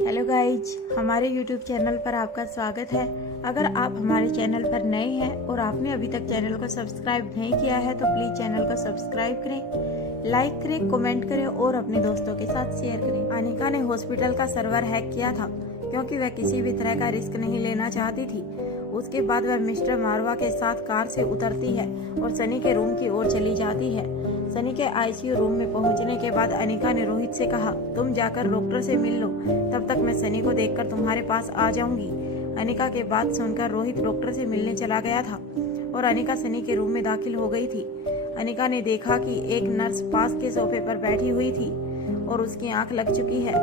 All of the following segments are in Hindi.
हेलो गाइज, हमारे यूट्यूब चैनल पर आपका स्वागत है। अगर आप हमारे चैनल पर नए हैं और आपने अभी तक चैनल को सब्सक्राइब नहीं किया है तो प्लीज़ चैनल को सब्सक्राइब करें, लाइक करें, कमेंट करें और अपने दोस्तों के साथ शेयर करें। अनिका ने हॉस्पिटल का सर्वर हैक किया था क्योंकि वह किसी भी तरह का रिस्क नहीं लेना चाहती थी। उसके बाद वह मिस्टर मारवा के साथ कार से उतरती है और सनी के रूम की ओर चली जाती है। सनी के आईसीयू रूम में पहुंचने के बाद अनिका ने रोहित से कहा, तुम जाकर डॉक्टर से मिल लो, तब तक मैं सनी को देखकर तुम्हारे पास आ जाऊंगी। अनिका के बात सुनकर रोहित डॉक्टर से मिलने चला गया था और अनिका सनी के रूम में दाखिल हो गई थी। अनिका ने देखा कि एक नर्स पास के सोफे पर बैठी हुई थी और उसकी आंख लग चुकी है।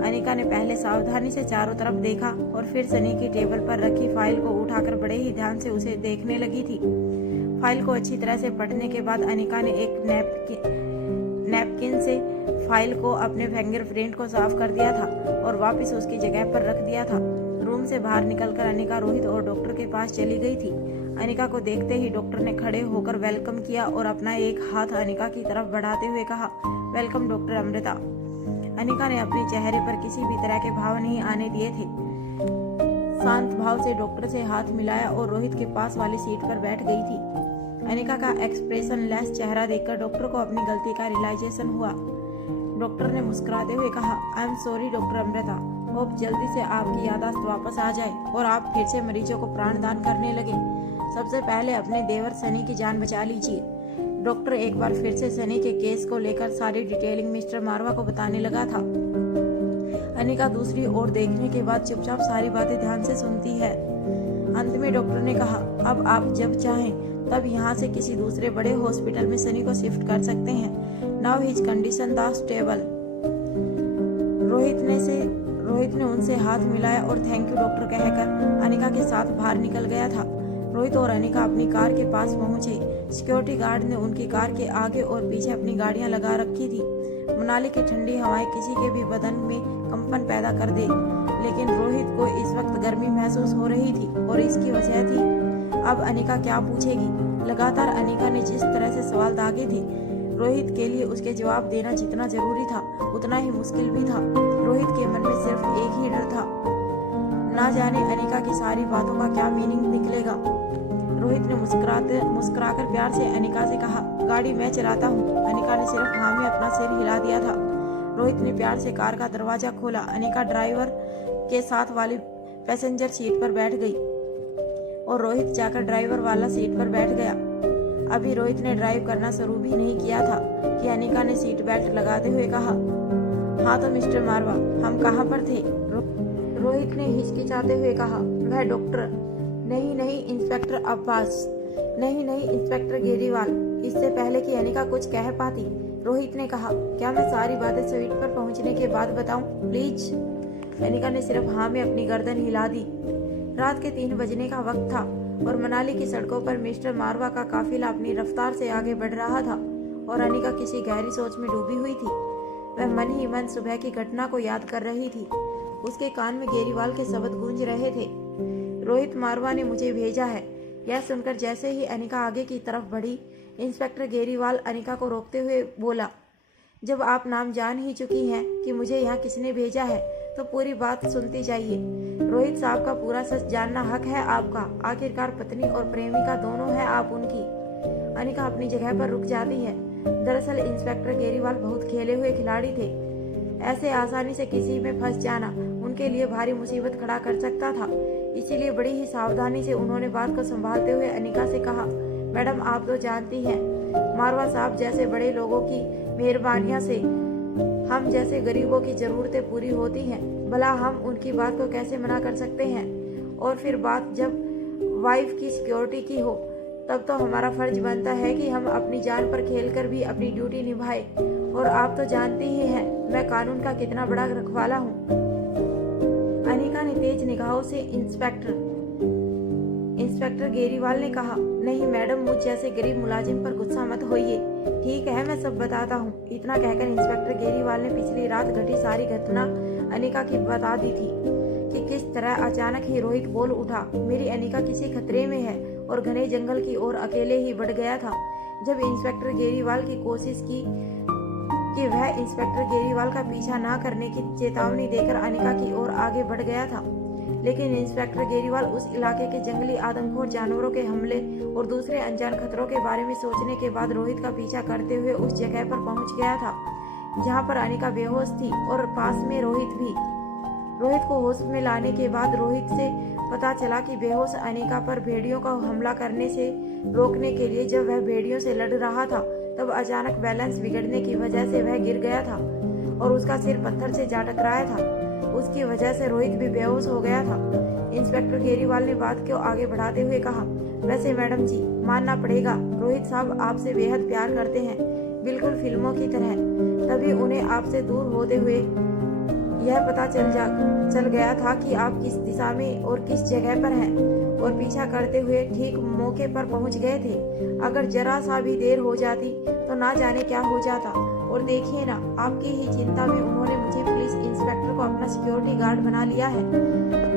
अनिका ने पहले सावधानी से चारों तरफ देखा और फिर सनी की टेबल पर रखी फाइल को उठाकर बड़े ही ध्यान से उसे देखने लगी थी। फाइल को अच्छी तरह से पढ़ने के बाद अनिका ने एक नैपकिन से फाइल को अपने फिंगरप्रिंट को साफ कर दिया था और वापस उसकी जगह पर रख दिया था। रूम से बाहर निकलकर अनिका रोहित और डॉक्टर के पास चली गई थी। अनिका को देखते ही डॉक्टर ने खड़े होकर वेलकम किया और अपना एक हाथ अनिका की तरफ बढ़ाते हुए कहा, वेलकम डॉक्टर अमृता। अनिका ने अपने चेहरे पर किसी भी तरह के भाव नहीं आने दिए थे। शांत भाव से डॉक्टर से हाथ मिलाया और रोहित के पास वाली सीट पर बैठ गई थी। अनिका का एक्सप्रेशन लेस चेहरा देखकर डॉक्टर को अपनी गलती का रियलाइजेशन हुआ। डॉक्टर ने मुस्कुराते हुए कहा, I am sorry doctor Amrita, hope जल्दी से आपकी याददाश्त वापस आ जाए और आप फिर से मरीजों को प्राणदान करने लगे। सबसे पहले अपने देवर सनी की जान बचा लीजिए। डॉक्टर एक बार फिर से सनी के केस को लेकर सारी डिटेलिंग मिस्टर मारवा को बताने लगा था। अनिका दूसरी ओर देखने के बाद चुपचाप सारी बातें ध्यान से सुनती है। अंत में डॉक्टर ने कहा, अब आप जब चाहें तब यहाँ से किसी दूसरे बड़े हॉस्पिटल में सनी को शिफ्ट कर सकते हैं। Now his condition the stable. Rohit ने उनसे हाथ मिलाया और थैंक यू डॉक्टर कहकर अनिका के साथ बाहर निकल गया था। रोहित और अनिका अपनी कार के पास पहुंचे। सिक्योरिटी गार्ड ने उनकी कार के आगे और पीछे अपनी गाड़ियां लगा रखी थी। मनाली की ठंडी हवाएं किसी के भी बदन में कंपन पैदा कर दे, लेकिन रोहित को इस वक्त गर्मी महसूस हो रही थी और इसकी वजह थी अब अनिका क्या पूछेगी। लगातार अनिका ने जिस तरह से सवाल दागे थे, रोहित के लिए उसके जवाब देना जितना जरूरी था उतना ही मुश्किल भी था। रोहित के मन में सिर्फ एक ही डर था, ना जाने अनिका की सारी बातों का क्या मीनिंग निकलेगा। रोहित ने मुस्कुराकर प्यार से अनिका से कहा, गाड़ी मैं चलाता हूँ। अनिका ने सिर्फ हाँ में अपना सिर हिला दिया था। रोहित ने प्यार से कार का दरवाजा खोला। अनिका ड्राइवर के साथ वाली पैसेंजर सीट पर बैठ गई और रोहित जाकर ड्राइवर वाला सीट पर बैठ गया। अभी रोहित ने ड्राइव करना शुरू भी नहीं किया था कि अनिका ने सीट बेल्ट लगाते हुए कहा, हाँ तो मिस्टर मारवा, हम कहाँ पर थे? रोहित ने हिचकिचाते हुए कहा, वह डॉक्टर नहीं इंस्पेक्टर अब्बास, नहीं इंस्पेक्टर गेरीवाल। इससे पहले कि अनिका कुछ कह पाती, रोहित ने कहा, क्या मैं सारी बातें स्वीट पर पहुंचने के बाद बताऊं प्लीज? अनिका ने सिर्फ हाँ में अपनी गर्दन हिला दी। रात के 3 बजने का वक्त था और मनाली की सड़कों पर मिस्टर मारवा का काफिला अपनी रफ्तार से आगे बढ़ रहा था और अनिका किसी गहरी सोच में डूबी हुई थी। वह मन ही मन सुबह की घटना को याद कर रही थी। उसके कान में गेरीवाल के शब्द गूंज रहे थे, रोहित मारवा ने मुझे भेजा है। यह सुनकर जैसे ही अनिका आगे की तरफ बढ़ी, इंस्पेक्टर गेरीवाल अनिका को रोकते हुए बोला, जब आप नाम जान ही चुकी हैं कि मुझे यहाँ किसने भेजा है तो पूरी बात सुनती जाइए। रोहित साहब का पूरा सच जानना हक है आपका। आखिरकार पत्नी और प्रेमिका दोनों है आप उनकी। अनिका अपनी जगह पर रुक जाती है। दरअसल इंस्पेक्टर गेरीवाल बहुत खेले हुए खिलाड़ी थे। ऐसे आसानी से किसी में फंस जाना उनके लिए भारी मुसीबत खड़ा कर सकता था। इसीलिए बड़ी ही सावधानी से उन्होंने बात को संभालते हुए अनिका से कहा, मैडम आप तो जानती हैं, मारवा साहब जैसे बड़े लोगों की मेहरबानियों से हम जैसे गरीबों की जरूरतें पूरी होती हैं। भला हम उनकी बात को कैसे मना कर सकते हैं? और फिर बात जब वाइफ की सिक्योरिटी की हो तब तो हमारा फर्ज बनता है कि हम अपनी जान पर खेलकर भी अपनी ड्यूटी निभाएं। और आप तो जानती ही हैं मैं कानून का कितना बड़ा रखवाला हूँ। अनिका ने तेज निगाहों से इंस्पेक्टर गेरीवाल ने कहा, नहीं मैडम, मुझ जैसे गरीब मुलाजिम पर गुस्सा मत होइए। ठीक है, मैं सब बताता हूँ। इतना कहकर इंस्पेक्टर गेरीवाल ने पिछली रात घटी सारी घटना अनिका की बता दी थी कि किस तरह अचानक ही रोहित बोल उठा, मेरी अनिका किसी खतरे में है और घने जंगल की ओर अकेले ही बढ़ गया था। जब इंस्पेक्टर गेरीवाल की कोशिश की कि वह इंस्पेक्टर केजरीवाल का पीछा न करने की चेतावनी देकर अनिका की ओर आगे बढ़ गया था। लेकिन इंस्पेक्टर केजरीवाल उस इलाके के जंगली आदमखोर जानवरों के हमले और दूसरे अनजान खतरों के बारे में सोचने के बाद रोहित का पीछा करते हुए उस जगह पर पहुंच गया था जहां पर अनिका बेहोश थी और पास में रोहित भी। रोहित को होश में लाने के बाद रोहित से पता चला कि बेहोश अनिका पर भेड़ियों का हमला करने से रोकने के लिए जब वह भेड़ियों से लड़ रहा था तब अचानक बैलेंस बिगड़ने की वजह से वह गिर गया था और उसका सिर पत्थर से जा टकराया था। उसकी वजह से रोहित भी बेहोश हो गया था। इंस्पेक्टर केजरीवाल ने बात को आगे बढ़ाते हुए कहा, वैसे मैडम जी मानना पड़ेगा रोहित साहब आपसे बेहद प्यार करते हैं, बिल्कुल फिल्मों की तरह। तभी उन्हें आपसे दूर होते हुए यह पता चल गया था कि आप किस दिशा में और किस जगह पर हैं और पीछा करते हुए ठीक मौके पर पहुंच गए थे। अगर जरा सा भी देर हो जाती तो ना जाने क्या हो जाता। और देखिए ना, आपकी ही चिंता में उन्होंने मुझे पुलिस इंस्पेक्टर को अपना सिक्योरिटी गार्ड बना लिया है।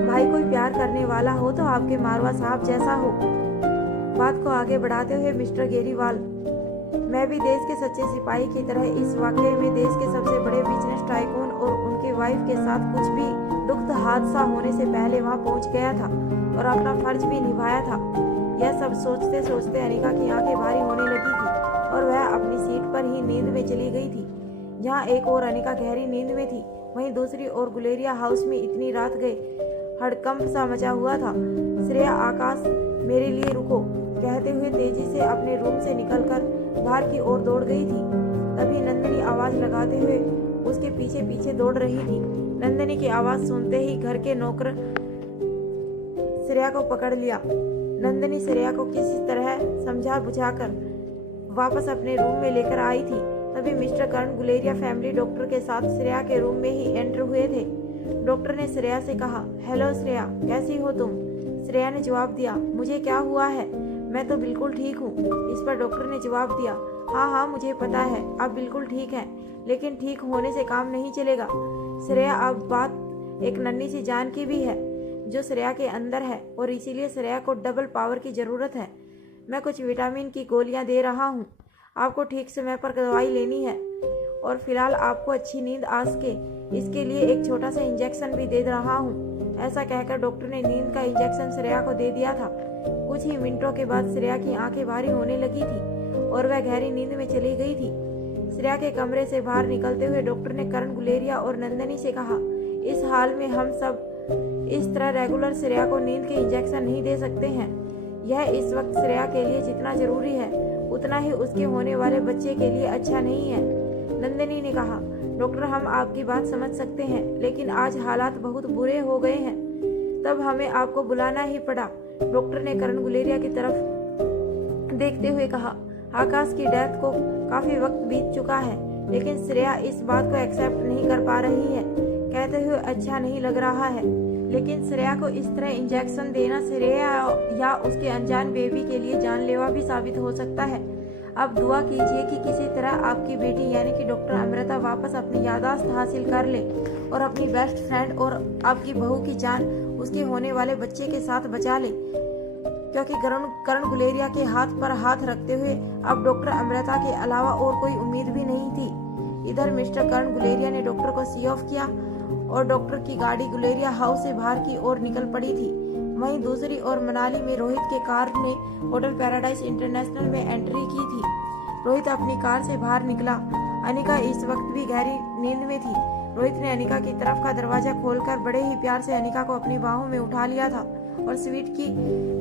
भाई कोई प्यार करने वाला हो तो आपके मारवा साहब जैसा हो। बात को आगे बढ़ाते हुए मिस्टर केजरीवाल, मैं भी देश के सच्चे सिपाही की तरह इस वाकये में देश के सबसे बड़े बिजनेस टाइकून और उनके वाइफ के साथ कुछ भी दुखद हादसा होने से पहले वहां पहुंच गया था और अपना फर्ज भी निभाया था। यह सब सोचते सोचते अनिका की आंखें भारी होने लगी थी और वह अपनी सीट पर ही नींद में चली गई थी। जहां एक और अनिका गहरी नींद में थी, वहीं दूसरी ओर गुलेरिया हाउस में इतनी रात गए हड़कंप सा मचा हुआ था। श्रेया, आकाश मेरे लिए रुको कहते हुए तेजी से अपने रूम से निकलकर बाहर की ओर दौड़ गई थी। तभी नंदिनी आवाज लगाते हुए उसके पीछे पीछे दौड़ रही थी। नंदिनी की आवाज सुनते ही घर के नौकर श्रेया को पकड़ लिया। नंदिनी श्रेया को किसी तरह समझा बुझाकर वापस अपने रूम में लेकर आई थी। तभी मिस्टर कर्ण गुलेरिया फैमिली डॉक्टर के साथ श्रेया के रूम में ही एंटर हुए थे। डॉक्टर ने श्रेया से कहा, हेलो श्रेया, कैसी हो तुम? श्रेया ने जवाब दिया, मुझे क्या हुआ है, मैं तो बिल्कुल ठीक हूँ। इस पर डॉक्टर ने जवाब दिया, हाँ हाँ मुझे पता है आप बिल्कुल ठीक हैं, लेकिन ठीक होने से काम नहीं चलेगा। श्रेया, अब बात एक नन्ही सी जान की भी है जो श्रेया के अंदर है और इसीलिए श्रेया को डबल पावर की ज़रूरत है। मैं कुछ विटामिन की गोलियां दे रहा हूँ, आपको ठीक समय पर दवाई लेनी है और फिलहाल आपको अच्छी नींद आ सके इसके लिए एक छोटा सा इंजेक्शन भी दे रहा हूँ। ऐसा कहकर डॉक्टर ने नींद का इंजेक्शन श्रेया को दे दिया था। कुछ ही मिनटों के बाद श्रेया की आंखें भारी होने लगी थी और वह गहरी नींद में चली गई थी। श्रेया के कमरे से बाहर निकलते हुए डॉक्टर ने करण गुलेरिया और नंदिनी से कहा, इस हाल में हम सब इस तरह रेगुलर श्रेया को नींद के इंजेक्शन नहीं दे सकते हैं। यह इस वक्त श्रेया के लिए जितना जरूरी है उतना ही उसके होने वाले बच्चे के लिए अच्छा नहीं है। नंदिनी ने कहा, डॉक्टर हम आपकी बात समझ सकते हैं, लेकिन आज हालात बहुत बुरे हो गए हैं, तब हमें आपको बुलाना ही पड़ा। डॉक्टर ने करण गुलेरिया की तरफ देखते हुए कहा, आकाश की डेथ को काफी वक्त बीत चुका है, लेकिन श्रेया इस बात को एक्सेप्ट नहीं कर पा रही है। कहते हुए अच्छा नहीं लग रहा है, लेकिन श्रेया को इस तरह इंजेक्शन देना श्रेया या उसके अनजान बेबी के लिए जानलेवा भी साबित हो सकता है। अब दुआ कीजिए कि किसी तरह आपकी बेटी यानी कि डॉक्टर अमृता वापस अपनी याददाश्त हासिल कर ले और अपनी बेस्ट फ्रेंड और आपकी बहू की जान उसके होने वाले बच्चे के साथ बचा ले, क्योंकि करण गुलेरिया के हाथ पर हाथ रखते हुए अब डॉक्टर अमृता के अलावा और कोई उम्मीद भी नहीं थी। इधर मिस्टर करण गुलेरिया ने डॉक्टर को सी ऑफ किया और डॉक्टर की गाड़ी गुलेरिया हाउस से बाहर की ओर निकल पड़ी थी। वहीं दूसरी ओर मनाली में रोहित के कार ने होटल पैराडाइज इंटरनेशनल में एंट्री की थी। रोहित अपनी कार से बाहर निकला। अनिका इस वक्त भी गहरी नींद में थी। रोहित ने अनिका की तरफ का दरवाजा खोलकर बड़े ही प्यार से अनिका को अपनी बाहों में उठा लिया था और स्वीट की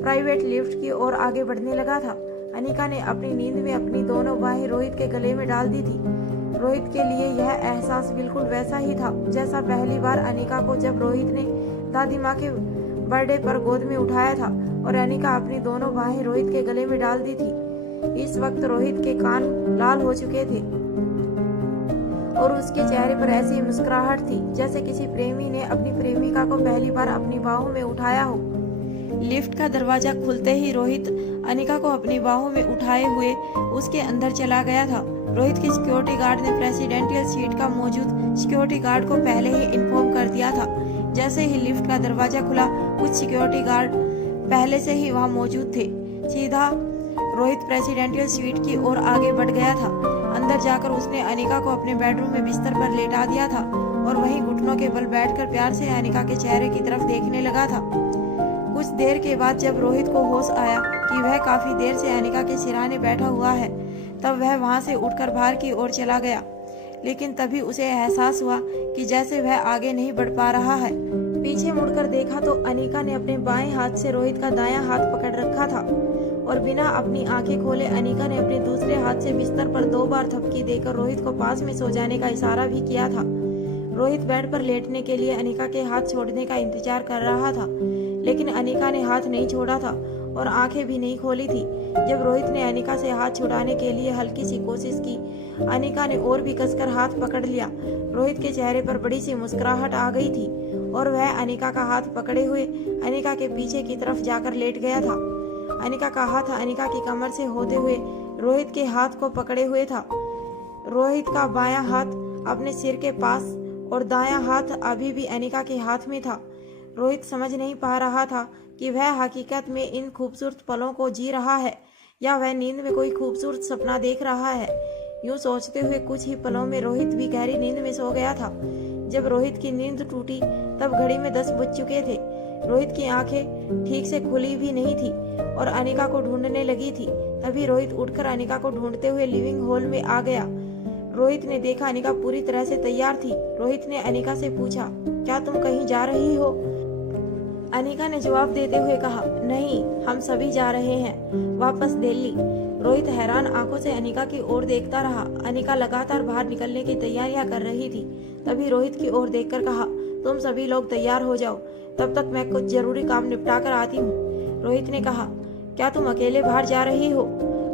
प्राइवेट लिफ्ट की ओर आगे बढ़ने लगा था। अनिका ने अपनी नींद में अपनी दोनों बाहें रोहित के गले में डाल दी थी। रोहित के लिए यह एहसास बिल्कुल वैसा ही था जैसा पहली बार अनिका को जब रोहित ने दादी माँ के बर्थडे पर गोद में उठाया था और अनिका अपनी दोनों बाहें रोहित के गले में डाल दी थी। इस वक्त रोहित के कान लाल हो चुके थे और उसके चेहरे पर ऐसी मुस्कुराहट थी जैसे किसी प्रेमी ने अपनी प्रेमिका को पहली बार अपनी बाहों में उठाया हो। लिफ्ट का दरवाजा खुलते ही रोहित अनिका को अपनी बाहों में उठाए हुए उसके अंदर चला गया था। रोहित के सिक्योरिटी गार्ड ने प्रेसिडेंशियल सीट का मौजूद सिक्योरिटी गार्ड को पहले ही इन्फॉर्म कर दिया था। जैसे ही लिफ्ट का दरवाजा खुला, कुछ सिक्योरिटी गार्ड पहले से ही वहां मौजूद थे। सीधा रोहित प्रेसिडेंशियल स्वीट की ओर आगे बढ़ गया था। अंदर जाकर उसने अनिका को अपने बेडरूम में बिस्तर पर लेटा दिया था और वहीं घुटनों के बल बैठकर प्यार से अनिका के चेहरे की तरफ देखने लगा था। कुछ देर के बाद जब रोहित को होश आया कि वह काफी देर से अनिका के सिरहाने बैठा हुआ है, तब वह वहां से उठकर बाहर की ओर चला गया। लेकिन तभी उसे एहसास हुआ कि जैसे वह आगे नहीं बढ़ पा रहा है। पीछे मुड़कर देखा तो अनिका ने अपने बाएं हाथ से रोहित का दायां हाथ पकड़ रखा था और बिना अपनी आंखें खोले अनिका ने अपने दूसरे हाथ से बिस्तर पर 2 बार थपकी देकर रोहित को पास में सो जाने का इशारा भी किया था। रोहित बेड पर लेटने के लिए अनिका के हाथ छोड़ने का इंतजार कर रहा था, लेकिन अनिका ने हाथ नहीं छोड़ा था और आंखें भी नहीं खोली थी। जब रोहित ने अनिका से हाथ छुड़ाने के लिए हल्की सी कोशिश की, अनिका ने और भी कसकर हाथ पकड़ लिया। रोहित के चेहरे पर बड़ी सी मुस्कुराहट आ गई थी और वह अनिका का हाथ पकड़े हुए अनिका के पीछे की तरफ जाकर लेट गया था। अनिका का हाथ अनिका की कमर से होते हुए रोहित के हाथ को पकड़े हुए था। रोहित का बायां हाथ अपने सिर के पास और दायां हाथ अभी भी अनिका के हाथ में था। रोहित समझ नहीं पा रहा था कि वह हकीकत में इन खूबसूरत पलों को जी रहा है या वह नींद में कोई खूबसूरत सपना देख रहा है। यूं सोचते हुए कुछ ही पलों में रोहित भी गहरी नींद में सो गया था। जब रोहित की नींद टूटी तब घड़ी में 10 बज चुके थे। रोहित की आंखें ठीक से खुली भी नहीं थी और अनिका को ढूंढने लगी थी। तभी रोहित उठकर अनिका को ढूंढते हुए लिविंग हॉल में आ गया। रोहित ने देखा अनिका पूरी तरह से तैयार थी। रोहित ने अनिका से पूछा, क्या तुम कहीं जा रही हो? अनिका ने जवाब देते हुए कहा, नहीं, हम सभी जा रहे हैं वापस दिल्ली। रोहित हैरान आंखों से अनिका की ओर देखता रहा। अनिका लगातार बाहर निकलने की तैयारियां कर रही थी। तभी रोहित की ओर देखकर कहा, तुम सभी लोग तैयार हो जाओ, तब तक मैं कुछ जरूरी काम निपटा कर आती हूँ। रोहित ने कहा, क्या तुम अकेले बाहर जा रही हो?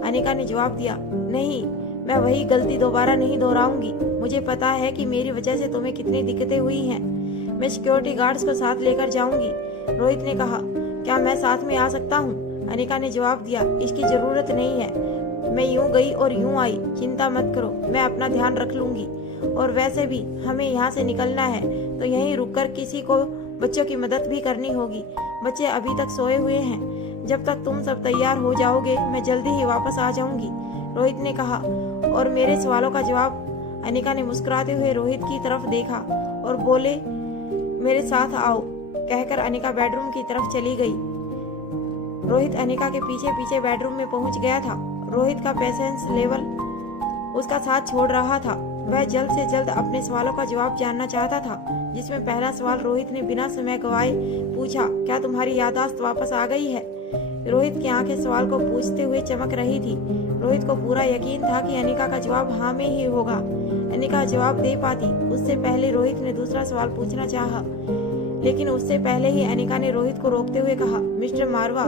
अनिका ने जवाब दिया, नहीं, मैं वही गलती दोबारा नहीं दोहराऊंगी। मुझे पता है कि मेरी वजह से तुम्हें कितनी दिक्कतें हुई हैं। मैं सिक्योरिटी गार्ड्स को साथ लेकर जाऊंगी। रोहित ने कहा, क्या मैं साथ में आ सकता हूँ? अनिका ने जवाब दिया, इसकी जरूरत नहीं है, मैं यूं गई और यूं आई, चिंता मत करो, मैं अपना ध्यान रख लूंगी। और वैसे भी हमें यहाँ से निकलना है तो यहीं रुककर किसी को बच्चों की मदद भी करनी होगी। बच्चे अभी तक सोए हुए हैं। जब तक तुम सब तैयार हो जाओगे मैं जल्दी ही वापस आ जाऊंगी। रोहित ने कहा, और मेरे सवालों का जवाब? अनिका ने मुस्कुराते हुए रोहित की तरफ देखा और बोले, मेरे साथ आओ। कहकर अनिका बेडरूम की तरफ चली गई। रोहित अनिका के पीछे पीछे बेडरूम में पहुंच गया था। रोहित का पेशेंस लेवल उसका साथ छोड़ रहा था। वह जल्द से जल्द अपने सवालों का जवाब जानना चाहता था, जिसमें पहला सवाल रोहित ने बिना समय गवाए पूछा, क्या तुम्हारी याददाश्त वापस आ गई है? रोहित की आंखें सवाल को पूछते हुए चमक रही थी। रोहित को पूरा यकीन था कि अनिका का जवाब हाँ में ही होगा। अनिका जवाब दे पाती उससे पहले रोहित ने दूसरा सवाल पूछना चाहा, लेकिन उससे पहले ही अनिका ने रोहित को रोकते हुए कहा, मिस्टर मारवा,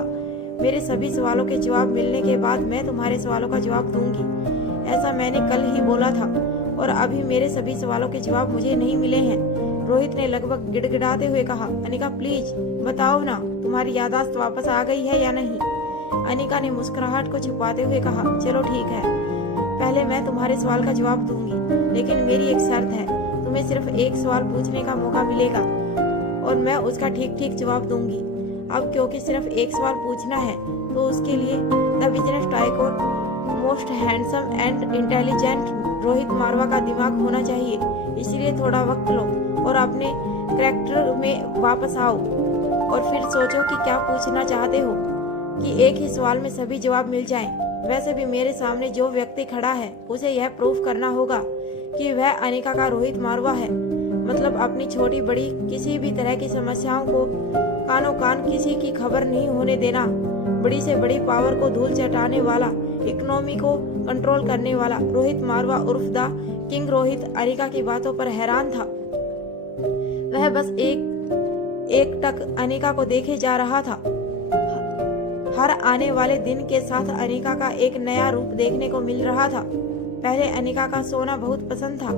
मेरे सभी सवालों के जवाब मिलने के बाद मैं तुम्हारे सवालों का जवाब दूंगी। ऐसा मैंने कल ही बोला था और अभी मेरे सभी सवालों के जवाब मुझे नहीं मिले हैं। रोहित ने लगभग गिड़गिड़ाते हुए कहा, अनिका प्लीज बताओ ना, तुम्हारी याददाश्त वापस आ गई है या नहीं? अनिका ने मुस्कुराहट को छुपाते हुए कहा, चलो ठीक है, पहले मैं तुम्हारे सवाल का जवाब दूंगी, लेकिन मेरी एक शर्त है, तुम्हें सिर्फ एक सवाल पूछने का मौका मिलेगा और मैं उसका ठीक ठीक जवाब दूंगी। अब क्योंकि सिर्फ एक सवाल पूछना है तो उसके लिए the business tycoon most handsome and intelligent Rohit Marwah का दिमाग होना चाहिए। इसलिए थोड़ा वक्त लो और अपने कैरेक्टर में वापस आओ और फिर सोचो कि क्या पूछना चाहते हो, कि एक ही सवाल में सभी जवाब मिल जाएं। वैसे भी मेरे सामने जो व्यक्ति खड़ा है उसे यह प्रूफ करना होगा कि वह अनिका का रोहित मारवा है। मतलब अपनी छोटी बड़ी किसी भी तरह की समस्याओं को कानों कान किसी की खबर नहीं होने देना। बड़ी से बड़ी पावर को धूल चटाने वाला, इकोनॉमी को कंट्रोल करने वाला रोहित मारवा उर्फ द किंग रोहित अनिका की बातों पर हैरान था। वह बस एक टक अनिका को देखे जा रहा था। हर आने वाले दिन के साथ अनिका का एक नया रूप देखने को मिल रहा था। पहले अनिका का सोना बहुत पसंद था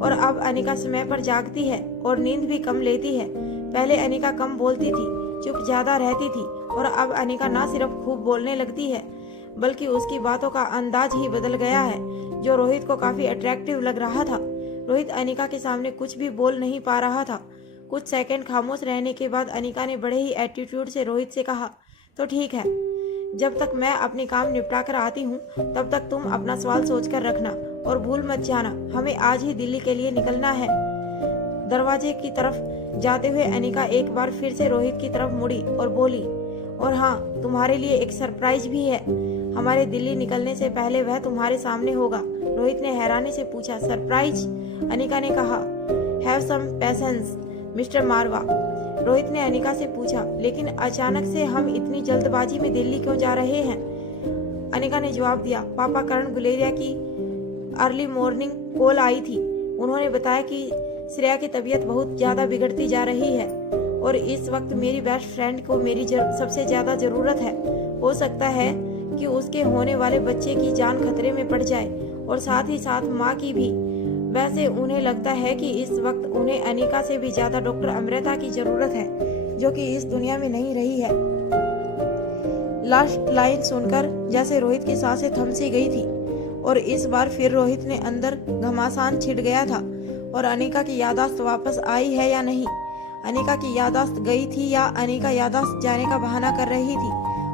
और अब अनिका समय पर जागती है और नींद भी कम लेती है। पहले अनिका कम बोलती थी, चुप ज्यादा रहती थी और अब अनिका ना सिर्फ खूब बोलने लगती है बल्कि उसकी बातों का अंदाज ही बदल गया है, जो रोहित को काफी अट्रैक्टिव लग रहा था। रोहित अनिका के सामने कुछ भी बोल नहीं पा रहा था। कुछ सेकंड खामोश रहने के बाद अनिका ने बड़े ही एटीट्यूड से रोहित से कहा, तो ठीक है, जब तक मैं अपनी काम निपटा कर आती हूँ तब तक तुम अपना सवाल सोच कर रखना और भूल मत जाना, हमें आज ही दिल्ली के लिए निकलना है। दरवाजे की तरफ जाते हुए अनिका एक बार फिर से रोहित की तरफ मुड़ी और बोली, और हाँ, तुम्हारे लिए एक सरप्राइज भी है। हमारे दिल्ली निकलने से पहले वह तुम्हारे सामने होगा। रोहित ने हैरानी से पूछा, सरप्राइज? अनिका ने कहा, हैव सम पेशेंस मिस्टर मारवा। रोहित ने अनिका से पूछा, लेकिन अचानक से हम इतनी जल्दबाजी में दिल्ली क्यों जा रहे हैं? अनिका ने जवाब दिया, पापा करण गुलेरिया की अर्ली मॉर्निंग कॉल आई थी। उन्होंने बताया कि श्रेया की तबीयत बहुत ज्यादा बिगड़ती जा रही है और इस वक्त मेरी बेस्ट फ्रेंड को मेरी सबसे ज्यादा जरूरत है। हो सकता है कि उसके होने वाले बच्चे की जान खतरे में पड़ जाए और साथ ही साथ माँ की भी। वैसे उन्हें लगता है कि इस वक्त उन्हें अनिका से भी ज्यादा डॉक्टर अमृता की जरूरत है, जो कि इस दुनिया में नहीं रही है। लास्ट लाइन सुनकर जैसे रोहित की सांसें थम सी गई थी और इस बार फिर रोहित ने अंदर घमासान छिड़ गया था। और अनिका की यादाश्त वापस आई है या नहीं? अनिका की यादाश्त गई थी या अनिका यादाश्त जाने का बहाना कर रही थी?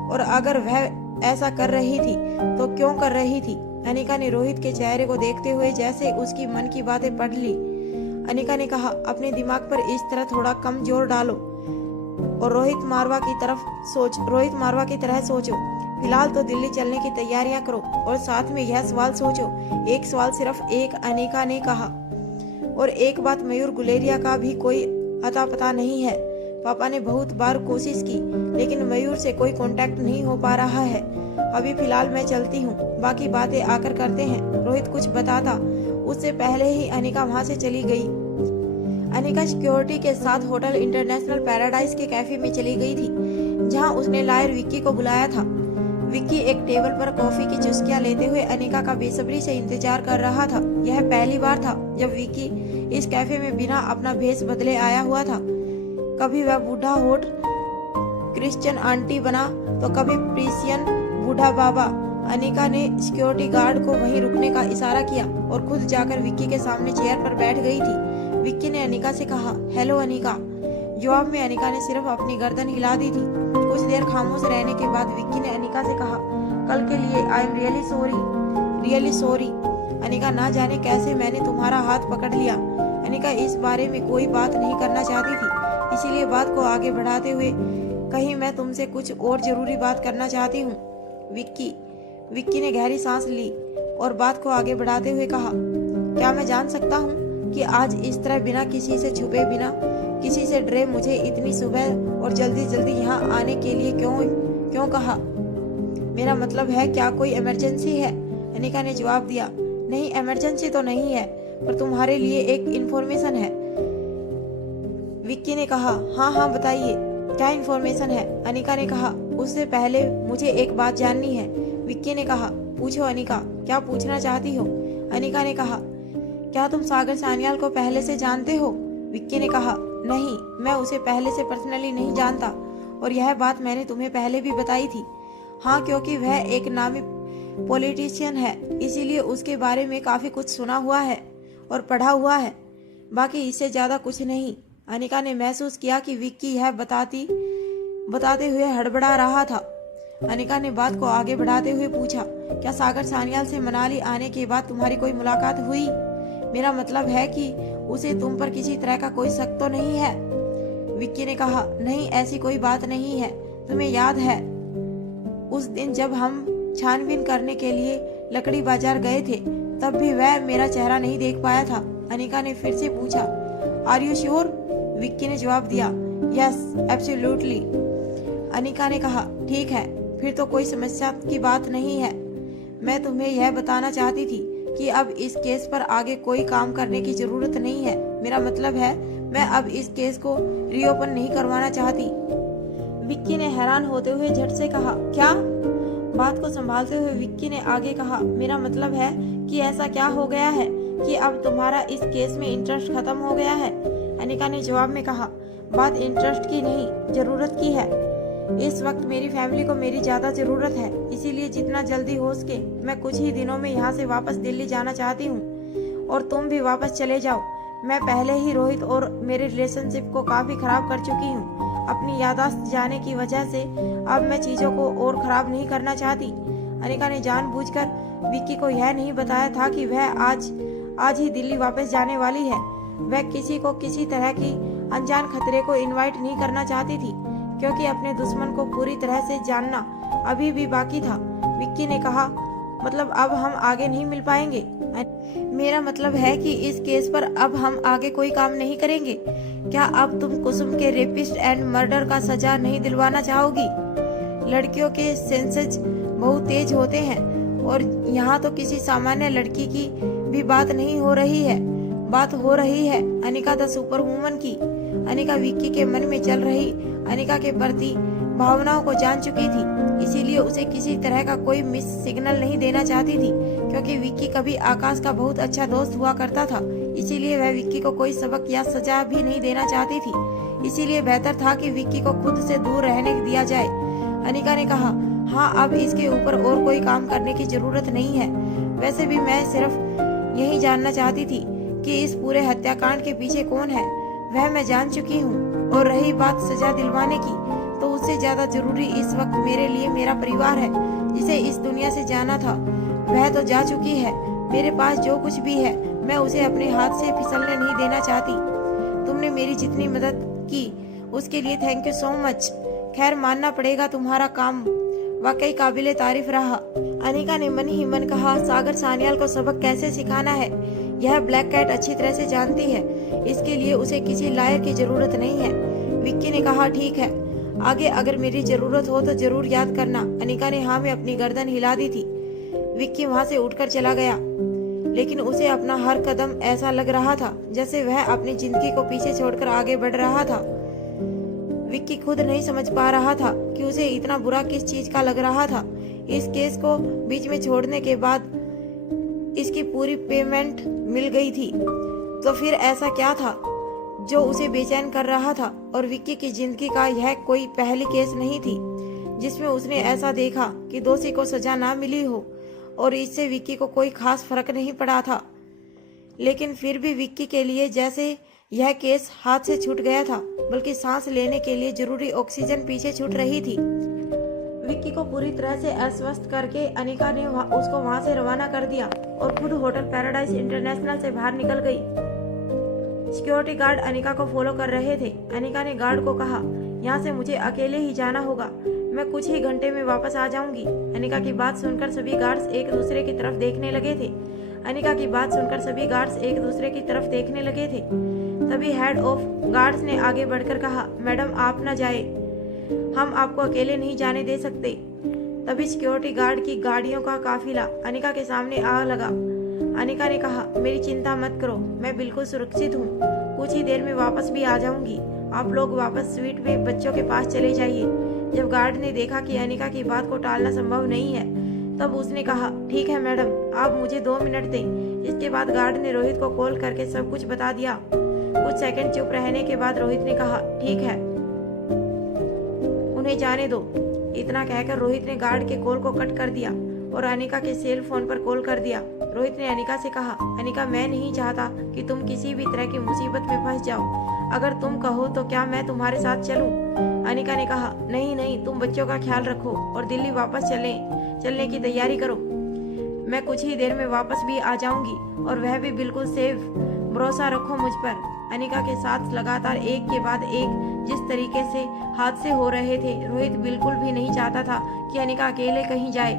और अगर वह ऐसा कर रही थी तो क्यों कर रही थी? अनिका ने रोहित के चेहरे को देखते हुए जैसे उसकी मन की बातें पढ़ ली। अनिका ने कहा, अपने दिमाग पर इस तरह थोड़ा कम जोर डालो और रोहित मारवा की तरह सोचो। फिलहाल तो दिल्ली चलने की तैयारियां करो और साथ में यह सवाल सोचो। एक सवाल सिर्फ एक, अनिका ने कहा। और एक बात, मयूर गुलेरिया का भी कोई अता पता नहीं है। पापा ने बहुत बार कोशिश की लेकिन मयूर से कोई कांटेक्ट नहीं हो पा रहा है। अभी फिलहाल मैं चलती हूँ, बाकी बातें आकर करते हैं। रोहित कुछ बताता उससे पहले ही अनिका वहां से चली गई। अनिका सिक्योरिटी के साथ होटल इंटरनेशनल पैराडाइज के कैफे में चली गई थी, जहां उसने लायर विक्की को बुलाया था। विक्की एक टेबल पर कॉफी की चुस्कियां लेते हुए अनिका का बेसब्री से इंतजार कर रहा था। यह पहली बार था जब विक्की इस कैफे में बिना अपना भेष बदले आया हुआ था। कभी वह बूढ़ा होठ क्रिश्चियन आंटी बना तो कभी प्रीसियन बूढ़ा बाबा। अनिका ने सिक्योरिटी गार्ड को वहीं रुकने का इशारा किया और खुद जाकर विक्की के सामने चेयर पर बैठ गई थी। विक्की ने अनिका से कहा, हेलो अनिका। जवाब में अनिका ने सिर्फ अपनी गर्दन हिला दी थी। कुछ देर खामोश रहने के बाद विक्की ने अनिका से कहा, कल के लिए I am really sorry. Anika, ना जाने कैसे मैंने तुम्हारा हाथ पकड़ लिया। अनिका इस बारे में कोई बात नहीं करना चाहती थी, इसीलिए बात को आगे बढ़ाते हुए कहीं, मैं तुमसे कुछ और जरूरी बात करना चाहती हूँ विक्की ने गहरी सांस ली और बात को आगे बढ़ाते हुए कहा, क्या मैं जान सकता हूँ कि आज इस तरह बिना किसी से छुपे, बिना किसी से डरे मुझे इतनी सुबह और जल्दी जल्दी यहाँ आने के लिए क्यों कहा? मेरा मतलब है, क्या कोई इमरजेंसी है? अनिका ने जवाब दिया, नहीं इमरजेंसी तो नहीं है, पर तुम्हारे लिए एक इन्फॉर्मेशन है। विक्की ने कहा, हाँ बताइए, क्या इन्फॉर्मेशन है? अनिका ने कहा, उससे पहले मुझे एक बात जाननी है। विक्की ने कहा, पूछो अनिका, क्या पूछना चाहती हो? अनिका ने कहा, क्या तुम सागर सान्याल को पहले से जानते हो? विक्की ने कहा, नहीं, मैं उसे पहले से पर्सनली नहीं जानता और यह बात मैंने तुम्हें पहले भी बताई थी। हाँ, क्योंकि वह एक नामी पॉलिटिशियन है, इसीलिए उसके बारे में काफी कुछ सुना हुआ है और पढ़ा हुआ है, बाकी इससे ज्यादा कुछ नहीं। अनिका ने महसूस किया कि विक्की यह बताते हुए हड़बड़ा रहा था। अनिका ने बात को आगे बढ़ाते हुए पूछा, क्या सागर सान्याल से मनाली आने के बाद तुम्हारी कोई मुलाकात हुई? मेरा मतलब है कि उसे तुम पर किसी तरह का कोई शक तो नहीं है? विक्की ने कहा, नहीं, ऐसी कोई बात नहीं है। तुम्हें याद है उस दिन जब हम छानबीन करने के लिए लकड़ी बाजार गए थे, तब भी वह मेरा चेहरा नहीं देख पाया था? अनिका ने फिर से पूछा, आर यू श्योर? विक्की ने जवाब दिया, यस एब्सोल्युटली। अनिका ने कहा, ठीक है, फिर तो कोई समस्या की बात नहीं है। मैं तुम्हें यह बताना चाहती थी कि अब इस केस पर आगे कोई काम करने की जरूरत नहीं है। मेरा मतलब है, मैं अब इस केस को रीओपन नहीं करवाना चाहती। विक्की ने हैरान होते हुए झट से कहा, क्या? बात को संभालते हुए विक्की ने आगे कहा, मेरा मतलब है कि ऐसा क्या हो गया है कि अब तुम्हारा इस केस में इंटरेस्ट खत्म हो गया है? अनिका ने जवाब में कहा, बात इंटरेस्ट की नहीं, जरूरत की है। इस वक्त मेरी फैमिली को मेरी ज्यादा जरूरत है, इसीलिए जितना जल्दी हो सके मैं कुछ ही दिनों में यहाँ से वापस दिल्ली जाना चाहती हूँ और तुम भी वापस चले जाओ। मैं पहले ही रोहित और मेरे रिलेशनशिप को काफी खराब कर चुकी हूँ अपनी यादाश्त जाने की वजह से। अब मैं चीजों को और खराब नहीं करना चाहती। अनिका ने जानबूझकर विक्की को यह नहीं बताया था कि वह आज ही दिल्ली वापस जाने वाली है। वह किसी को किसी तरह की अनजान खतरे को इनवाइट नहीं करना चाहती थी, क्योंकि अपने दुश्मन को पूरी तरह से जानना अभी भी बाकी था। विक्की ने कहा, मतलब अब हम आगे नहीं मिल पाएंगे? मेरा मतलब है कि इस केस पर अब हम आगे कोई काम नहीं करेंगे। क्या अब तुम कुसुम के रेपिस्ट एंड मर्डर का सजा नहीं दिलवाना चाहोगी? लड़कियों के सेंसेस बहुत तेज होते हैं और यहाँ तो किसी सामान्य लड़की की भी बात नहीं हो रही है। बात हो रही है अनिका द सुपर वुमन की। अनिका विक्की के मन में चल रही अनिका के प्रति भावनाओं को जान चुकी थी, इसीलिए उसे किसी तरह का कोई मिस सिग्नल नहीं देना चाहती थी, क्योंकि विक्की कभी आकाश का बहुत अच्छा दोस्त हुआ करता था। इसीलिए वह विक्की को कोई सबक या सजा भी नहीं देना चाहती थी। इसीलिए बेहतर था कि विक्की को खुद से दूर रहने दिया जाए। अनिका ने कहा, हाँ, अब इसके ऊपर और कोई काम करने की जरूरत नहीं है। वैसे भी मैं सिर्फ यही जानना चाहती थी कि इस पूरे हत्याकांड के पीछे कौन है, वह मैं जान चुकी हूँ। और रही बात सजा दिलवाने की, तो उससे ज्यादा जरूरी इस वक्त मेरे लिए मेरा परिवार है, जिसे इस दुनिया से जाना था वह तो जा चुकी है। मेरे पास जो कुछ भी है मैं उसे अपने हाथ से फिसलने नहीं देना चाहती। तुमने मेरी जितनी मदद की उसके लिए थैंक यू सो मच। खैर, मानना पड़ेगा तुम्हारा काम वाकई काबिले तारीफ रहा। अनिका ने मन ही मन कहा, सागर सान्याल को सबक कैसे सिखाना है यह ब्लैक कैट अच्छी तरह से जानती है, इसके लिए उसे किसी लायर की जरूरत नहीं है। विक्की ने कहा, ठीक है, आगे अगर मेरी जरूरत हो तो जरूर याद करना। अनिका ने हाँ में अपनी गर्दन हिला दी थी। विक्की वहाँ से उठकर चला गया, लेकिन उसे अपना हर कदम ऐसा लग रहा था जैसे वह अपनी जिंदगी को पीछे छोड़कर आगे बढ़ रहा था। विक्की खुद नहीं समझ पा रहा था कि उसे इतना बुरा किस चीज का लग रहा था। इस केस को बीच में छोड़ने के बाद इसकी पूरी पेमेंट मिल गई थी, तो फिर ऐसा क्या था जो उसे बेचैन कर रहा था? और विक्की की जिंदगी का यह कोई पहली केस नहीं थी जिसमें उसने ऐसा देखा कि दोषी को सजा ना मिली हो, और इससे विक्की को कोई खास फर्क नहीं पड़ा था। लेकिन फिर भी विक्की के लिए जैसे यह केस हाथ से छूट गया था, बल्कि सांस लेने के लिए जरूरी ऑक्सीजन पीछे छूट रही थी। विक्की को पूरी तरह से अस्वस्थ करके अनिका ने उसको वहां से रवाना कर दिया और खुद होटल पैराडाइज इंटरनेशनल से बाहर निकल गई। सिक्योरिटी गार्ड अनिका को फॉलो कर रहे थे। अनिका ने गार्ड को कहा, यहाँ से मुझे अकेले ही जाना होगा, मैं कुछ ही घंटे में वापस आ जाऊंगी। अनिका की बात सुनकर सभी गार्ड्स एक दूसरे की तरफ देखने लगे थे। अनिका की बात सुनकर सभी गार्ड्स एक दूसरे की तरफ देखने लगे थे। तभी हेड ऑफ गार्ड्स ने आगे बढ़कर कहा, मैडम आप न जाए, हम आपको अकेले नहीं जाने दे सकते। तभी सिक्योरिटी गार्ड की गाड़ियों का काफिला अनिका के सामने आ लगा। अनिका ने कहा, मेरी चिंता मत करो, मैं बिल्कुल सुरक्षित हूँ, कुछ ही देर में वापस भी आ जाऊंगी। आप लोग वापस स्वीट में बच्चों के पास चले जाइए। जब गार्ड ने देखा कि अनिका की बात को टालना संभव नहीं है, तब उसने कहा, ठीक है मैडम, आप मुझे 2 मिनट दें। इसके बाद गार्ड ने रोहित को कॉल करके सब कुछ बता दिया। कुछ सेकंड चुप रहने के बाद रोहित ने कहा, ठीक है, उन्हें जाने दो। इतना कहकर रोहित ने गार्ड के कॉल को कट कर दिया और अनिका के सेल फोन पर कॉल कर दिया। रोहित ने अनिका से कहा, अनिका मैं नहीं चाहता कि तुम किसी भी तरह की मुसीबत में फंस जाओ, अगर तुम कहो तो क्या मैं तुम्हारे साथ चलूं? अनिका ने कहा, नहीं नहीं, तुम बच्चों का ख्याल रखो और दिल्ली वापस चलने की तैयारी करो। मैं कुछ ही देर में वापस भी आ जाऊंगी और वह भी बिल्कुल सेफ। भरोसा रखो मुझ पर। अनिका के साथ लगातार एक के बाद एक जिस तरीके से हादसे हो रहे थे, रोहित बिल्कुल भी नहीं चाहता था कि अनिका अकेले कहीं जाए।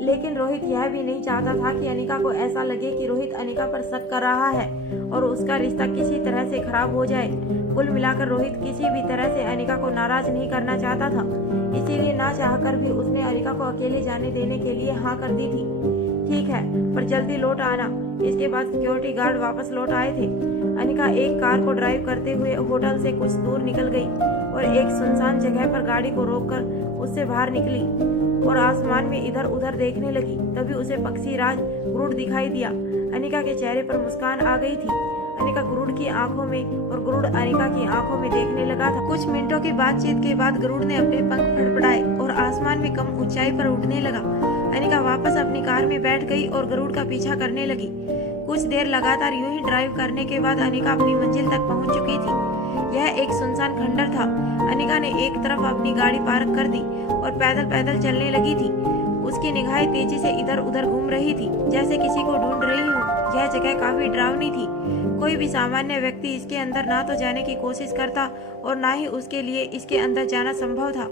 लेकिन रोहित यह भी नहीं चाहता था कि अनिका को ऐसा लगे कि रोहित अनिका पर शक कर रहा है और उसका रिश्ता किसी तरह से खराब हो जाए। कुल मिलाकर रोहित किसी भी तरह से अनिका को नाराज नहीं करना चाहता था, इसीलिए ना चाहकर भी उसने अनिका को अकेले जाने देने के लिए हाँ कर दी थी। ठीक है, पर जल्दी लौट आना। इसके बाद सिक्योरिटी गार्ड वापस लौट आए थे। अनिका एक कार को ड्राइव करते हुए होटल से कुछ दूर निकल गई और एक सुनसान जगह पर गाड़ी को रोककर उससे बाहर निकली और आसमान में इधर उधर देखने लगी। तभी उसे पक्षी राज गरुड़ दिखाई दिया। अनिका के चेहरे पर मुस्कान आ गई थी। अनिका गरुड़ की आंखों में और गरुड़ अनिका की आंखों में देखने लगा था। कुछ मिनटों की बातचीत के बाद गरुड़ ने अपने पंख फड़फड़ाए और आसमान में कम ऊंचाई पर उड़ने लगा। अनिका वापस अपनी कार में बैठ गई और गरुड़ का पीछा करने लगी। कुछ देर लगातार यूं ही ड्राइव करने के बाद अनिका अपनी मंजिल तक पहुंच चुकी थी। यह एक सुनसान खंडर था। अनिका ने एक तरफ अपनी गाड़ी पार्क कर दी और पैदल पैदल चलने लगी थी। उसकी निगाहें तेजी से इधर उधर घूम रही थी, जैसे किसी को ढूंढ रही हो। यह जगह काफी डरावनी थी। कोई भी सामान्य व्यक्ति इसके अंदर ना तो जाने की कोशिश करता और ना ही उसके लिए इसके अंदर जाना संभव था।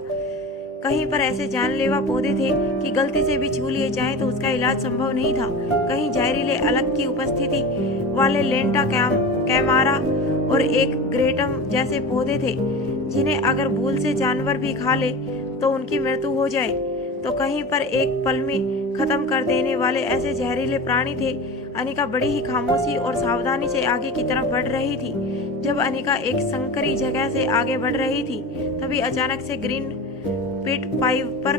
कहीं पर ऐसे जानलेवा पौधे थे कि गलती से भी छू लिए जाएं तो उसका इलाज संभव नहीं था। कहीं जहरीले अलग की उपस्थिति वाले लेंटा कैमारा और एक ग्रेटम जैसे पौधे थे, जिन्हें अगर भूल से जानवर भी खा ले तो उनकी मृत्यु हो जाए। तो कहीं पर एक पल में खत्म कर देने वाले ऐसे जहरीले प्राणी थे। अनिका बड़ी ही खामोशी और सावधानी से आगे की तरफ बढ़ रही थी। जब अनिका एक संकरी जगह से आगे बढ़ रही थी, तभी अचानक से ग्रीन पिट पाइपर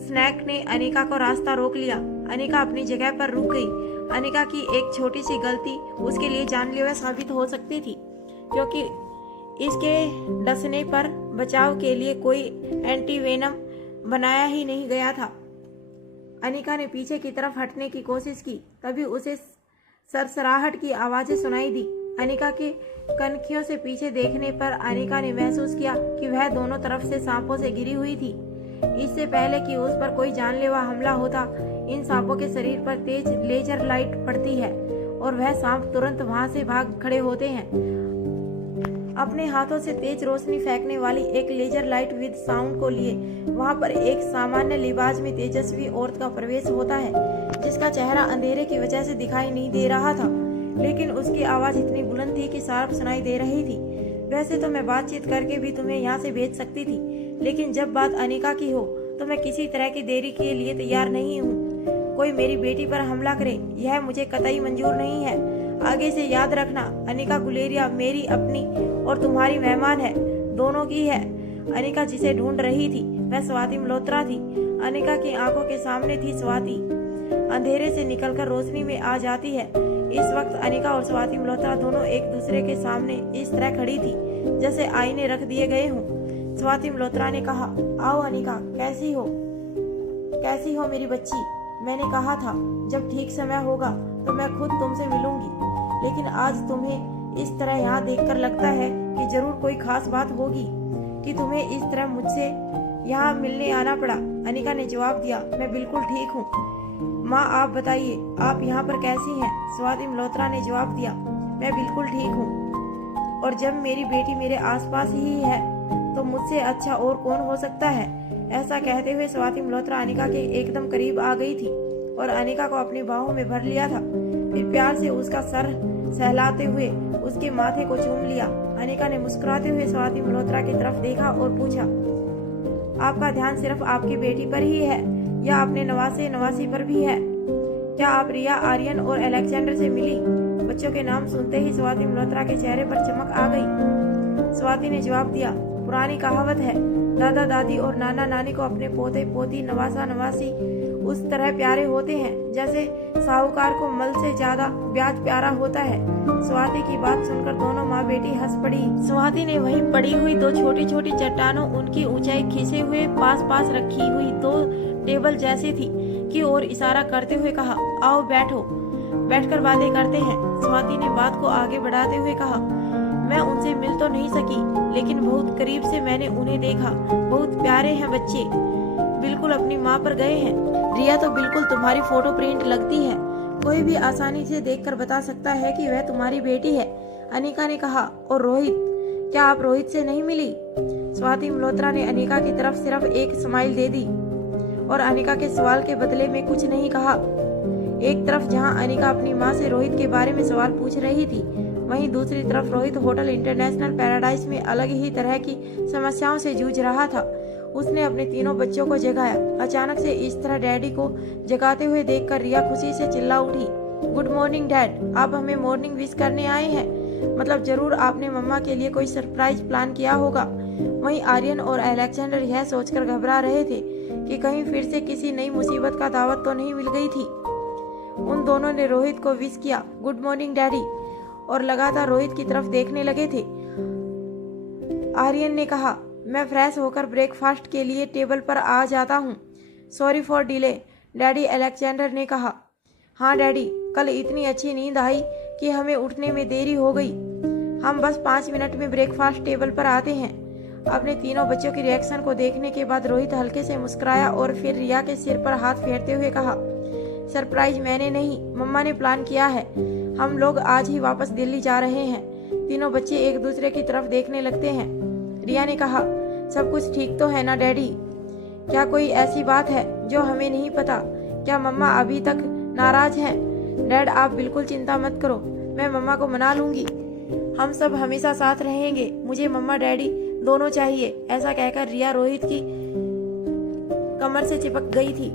स्नैक ने अनिका को रास्ता रोक लिया। अनिका अपनी जगह पर रुक गई। अनिका की एक छोटी सी गलती उसके लिए जानलेवा साबित हो सकती थी, क्योंकि इसके डसने पर बचाव के लिए कोई एंटीवेनम बनाया ही नहीं गया था। अनिका ने पीछे की तरफ हटने की कोशिश की, तभी उसे सरसराहट की आवाजें सुनाई दी। अनिका के कनखियों से पीछे देखने पर अनिका ने महसूस किया कि वह दोनों तरफ से सांपों से घिरी हुई थी। इससे पहले कि उस पर कोई जानलेवा हमला होता, इन सांपों के शरीर पर तेज लेजर लाइट पड़ती है और वह सांप तुरंत वहां से भाग खड़े होते हैं। अपने हाथों से तेज रोशनी फेंकने वाली एक लेजर लाइट विद साउंड को लिए वहां पर एक सामान्य लिबास में तेजस्वी औरत का प्रवेश होता है, जिसका चेहरा अंधेरे की वजह से दिखाई नहीं दे रहा था, लेकिन उसकी आवाज इतनी बुलंद थी कि साफ सुनाई दे रही थी। वैसे तो मैं बातचीत करके भी तुम्हें यहाँ से भेज सकती थी, लेकिन जब बात अनिका की हो तो मैं किसी तरह की देरी के लिए तैयार नहीं हूँ। कोई मेरी बेटी पर हमला करे, यह मुझे कतई मंजूर नहीं है। आगे से याद रखना, अनिका गुलेरिया मेरी अपनी और तुम्हारी मेहमान है, दोनों की है। अनिका जिसे ढूंढ रही थी वह स्वाति मल्होत्रा थी। अनिका की आंखों के सामने थी स्वाति, अंधेरे से निकलकर रोशनी में आ जाती है। इस वक्त अनिका और स्वाति मल्होत्रा दोनों एक दूसरे के सामने इस तरह खड़ी थी जैसे आईने रख दिए गए हों। स्वाति मल्होत्रा ने कहा, आओ अनिका, कैसी हो मेरी बच्ची। मैंने कहा था जब ठीक समय होगा तो मैं खुद तुमसे मिलूंगी, लेकिन आज तुम्हें इस तरह यहाँ देखकर लगता है कि जरूर कोई खास बात होगी कि तुम्हें इस तरह मुझसे यहाँ मिलने आना पड़ा। अनिका ने जवाब दिया, मैं बिल्कुल ठीक हूँ माँ, आप बताइए आप यहाँ पर कैसी हैं। स्वाति मल्होत्रा ने जवाब दिया, मैं बिल्कुल ठीक हूँ, और जब मेरी बेटी मेरे आसपास ही है तो मुझसे अच्छा और कौन हो सकता है। ऐसा कहते हुए स्वाति मल्होत्रा अनिका के एकदम करीब आ गई थी और अनिका को अपनी बाहों में भर लिया था। फिर प्यार से उसका सर सहलाते हुए उसके माथे को चूम लिया। अनिका ने मुस्कुराते हुए स्वाति मल्होत्रा की तरफ देखा और पूछा, आपका ध्यान सिर्फ आपकी बेटी पर ही है या अपने नवासी पर भी है? क्या आप रिया, आर्यन और अलेक्जेंडर से मिली? बच्चों के नाम सुनते ही स्वाति मल्होत्रा के चेहरे पर चमक आ गई। स्वाति ने जवाब दिया, पुरानी कहावत है, दादा दादी और नाना नानी को अपने पोते पोती नवासा नवासी उस तरह प्यारे होते हैं जैसे साहूकार को मल से ज्यादा ब्याज प्यारा होता है। स्वाति की बात सुनकर दोनों माँ बेटी हंस पड़ी। स्वाति ने वहीं पड़ी हुई दो छोटी छोटी चट्टानों, उनकी ऊंचाई खिसे हुए पास पास रखी हुई दो टेबल जैसी थी, की ओर इशारा करते हुए कहा, आओ बैठो, बैठकर बातें करते हैं। स्वाति ने बात को आगे बढ़ाते हुए कहा, मैं उनसे मिल तो नहीं सकी, लेकिन बहुत करीब से मैंने उन्हें देखा। बहुत प्यारे हैं बच्चे, बिल्कुल अपनी माँ पर गए हैं। रिया तो बिल्कुल तुम्हारी फोटो प्रिंट लगती है, कोई भी आसानी से देखकर बता सकता है कि वह तुम्हारी बेटी है। अनिका ने कहा, और रोहित, क्या आप रोहित से नहीं मिली? स्वाति मल्होत्रा ने अनिका की तरफ सिर्फ एक स्माइल दे दी और अनिका के सवाल के बदले में कुछ नहीं कहा। एक तरफ जहां अनिका अपनी माँ से रोहित के बारे में सवाल पूछ रही थी, वहीं दूसरी तरफ रोहित होटल इंटरनेशनल पैराडाइज में अलग ही तरह की समस्याओं से जूझ रहा था। उसने अपने तीनों बच्चों को जगाया। अचानक से इस तरह डैडी को जगाते हुए देखकर रिया खुशी से चिल्ला उठी, गुड मॉर्निंग डैड, आप हमें मॉर्निंग विश करने आए हैं? मतलब जरूर आपने मम्मा के लिए कोई सरप्राइज प्लान किया होगा। वहीं आर्यन और अलेक्जेंडर यह सोचकर घबरा रहे थे कि कहीं फिर से किसी नई मुसीबत का दावत तो नहीं मिल गई थी। उन दोनों ने रोहित को विश किया, गुड मॉर्निंग डैडी, और लगातार रोहित की तरफ देखने लगे थे। आर्यन ने कहा, मैं फ्रेश होकर ब्रेकफास्ट के लिए टेबल पर आ जाता हूँ। Sorry for delay, daddy. Alexander ने कहा, हाँ डैडी, कल इतनी अच्छी नींद आई कि हमें उठने में देरी हो गई। हम बस 5 मिनट में ब्रेकफास्ट टेबल पर आते हैं। अपने तीनों बच्चों की रिएक्शन को देखने के बाद रोहित हल्के से मुस्कुराया और फिर रिया के सिर पर हाथ फेरते हुए कहा, सरप्राइज मैंने नहीं, मम्मा ने प्लान किया है। हम लोग आज ही वापस दिल्ली जा रहे हैं। तीनों बच्चे एक दूसरे की तरफ देखने लगते हैं। रिया ने कहा, सब कुछ ठीक तो है ना डैडी? क्या कोई ऐसी बात है जो हमें नहीं पता? क्या मम्मा अभी तक नाराज हैं? डैड आप बिल्कुल चिंता मत करो, मैं मम्मा को मना लूंगी। हम सब हमेशा साथ रहेंगे, मुझे मम्मा डैडी दोनों चाहिए। ऐसा कहकर रिया रोहित की कमर से चिपक गई थी।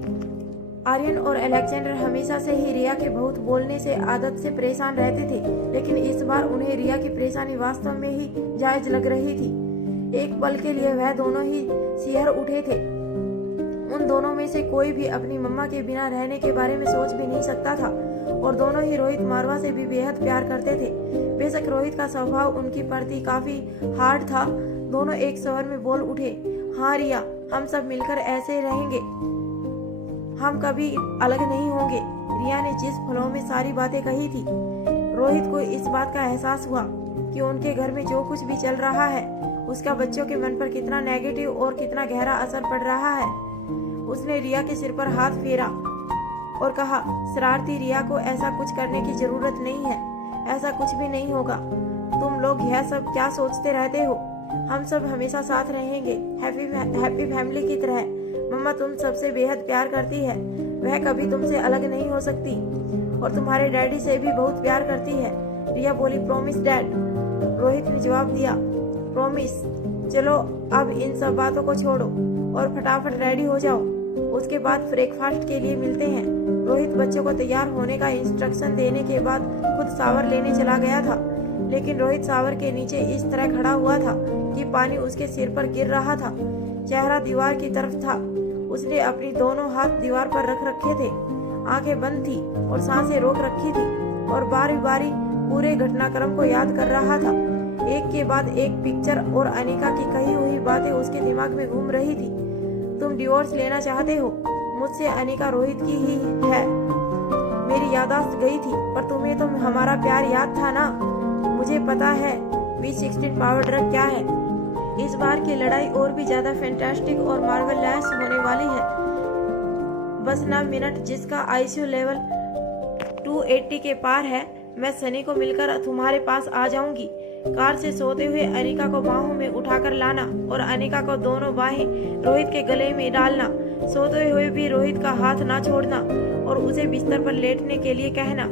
आर्यन और अलेक्जेंडर हमेशा से ही रिया के बहुत बोलने से आदत से परेशान रहते थे, लेकिन इस बार उन्हें रिया की परेशानी वास्तव में ही जायज लग रही थी। एक पल के लिए वह दोनों ही सिहर उठे थे। उन दोनों में से कोई भी अपनी मम्मा के बिना रहने के बारे में सोच भी नहीं सकता था, और दोनों ही रोहित मारवा से भी बेहद प्यार करते थे। बेशक रोहित का स्वभाव उनकी प्रति काफी हार्ड था। दोनों एक स्वर में बोल उठे, हाँ रिया, हम सब मिलकर ऐसे रहेंगे, हम कभी अलग नहीं होंगे। रिया ने जिस फ्लो में सारी बातें कही थी, रोहित को इस बात का एहसास हुआ कि उनके घर में जो कुछ भी चल रहा है उसका बच्चों के मन पर कितना नेगेटिव और कितना गहरा असर पड़ रहा है। उसने रिया के सिर पर हाथ फेरा और कहा, शरारती रिया को ऐसा कुछ करने की जरूरत नहीं है, ऐसा कुछ भी नहीं होगा। तुम लोग यह सब क्या सोचते रहते हो? हम सब हमेशा साथ रहेंगे, हैप्पी फैमिली की तरह। मम्मा तुम सबसे बेहद प्यार करती है, वह कभी तुमसे अलग नहीं हो सकती, और तुम्हारे डैडी से भी बहुत प्यार करती है। रिया बोली, प्रॉमिस डैड। रोहित ने जवाब दिया, प्रॉमिस। चलो अब इन सब बातों को छोड़ो और फटाफट रेडी हो जाओ, उसके बाद ब्रेकफास्ट के लिए मिलते हैं। रोहित बच्चों को तैयार होने का इंस्ट्रक्शन देने के बाद खुद शावर लेने चला गया था, लेकिन रोहित शावर के नीचे इस तरह खड़ा हुआ था कि पानी उसके सिर पर गिर रहा था। चेहरा दीवार की तरफ था। उसने अपनी दोनों हाथ दीवार पर रख रखे थे, आंखें बंद थी और सांसें रोक रखी थी, और बारी बारी पूरे घटनाक्रम को याद कर रहा था। एक के बाद एक पिक्चर और अनिका की कही हुई बातें उसके दिमाग में घूम रही थी। तुम डिवोर्स लेना चाहते हो मुझसे? अनिका रोहित की ही है। मेरी याददाश्त गई थी, पर तुम्हें तो हमारा प्यार याद था ना? मुझे पता है B16 पावर ड्रग क्या है। इस बार की लड़ाई और भी ज्यादा फैंटास्टिक और मार्वेलस होने वाली है। बस ना मिनट, जिसका ICU लेवल 280 के पार है, मैं सनी को मिलकर तुम्हारे पास आ जाऊंगी। कार से सोते हुए अनिका को बाहों में उठाकर लाना और अनिका को दोनों बाहें रोहित के गले में डालना। सोते हुए भी रोहित का हाथ ना छोड़ना और उसे बिस्तर पर लेटने के लिए कहना।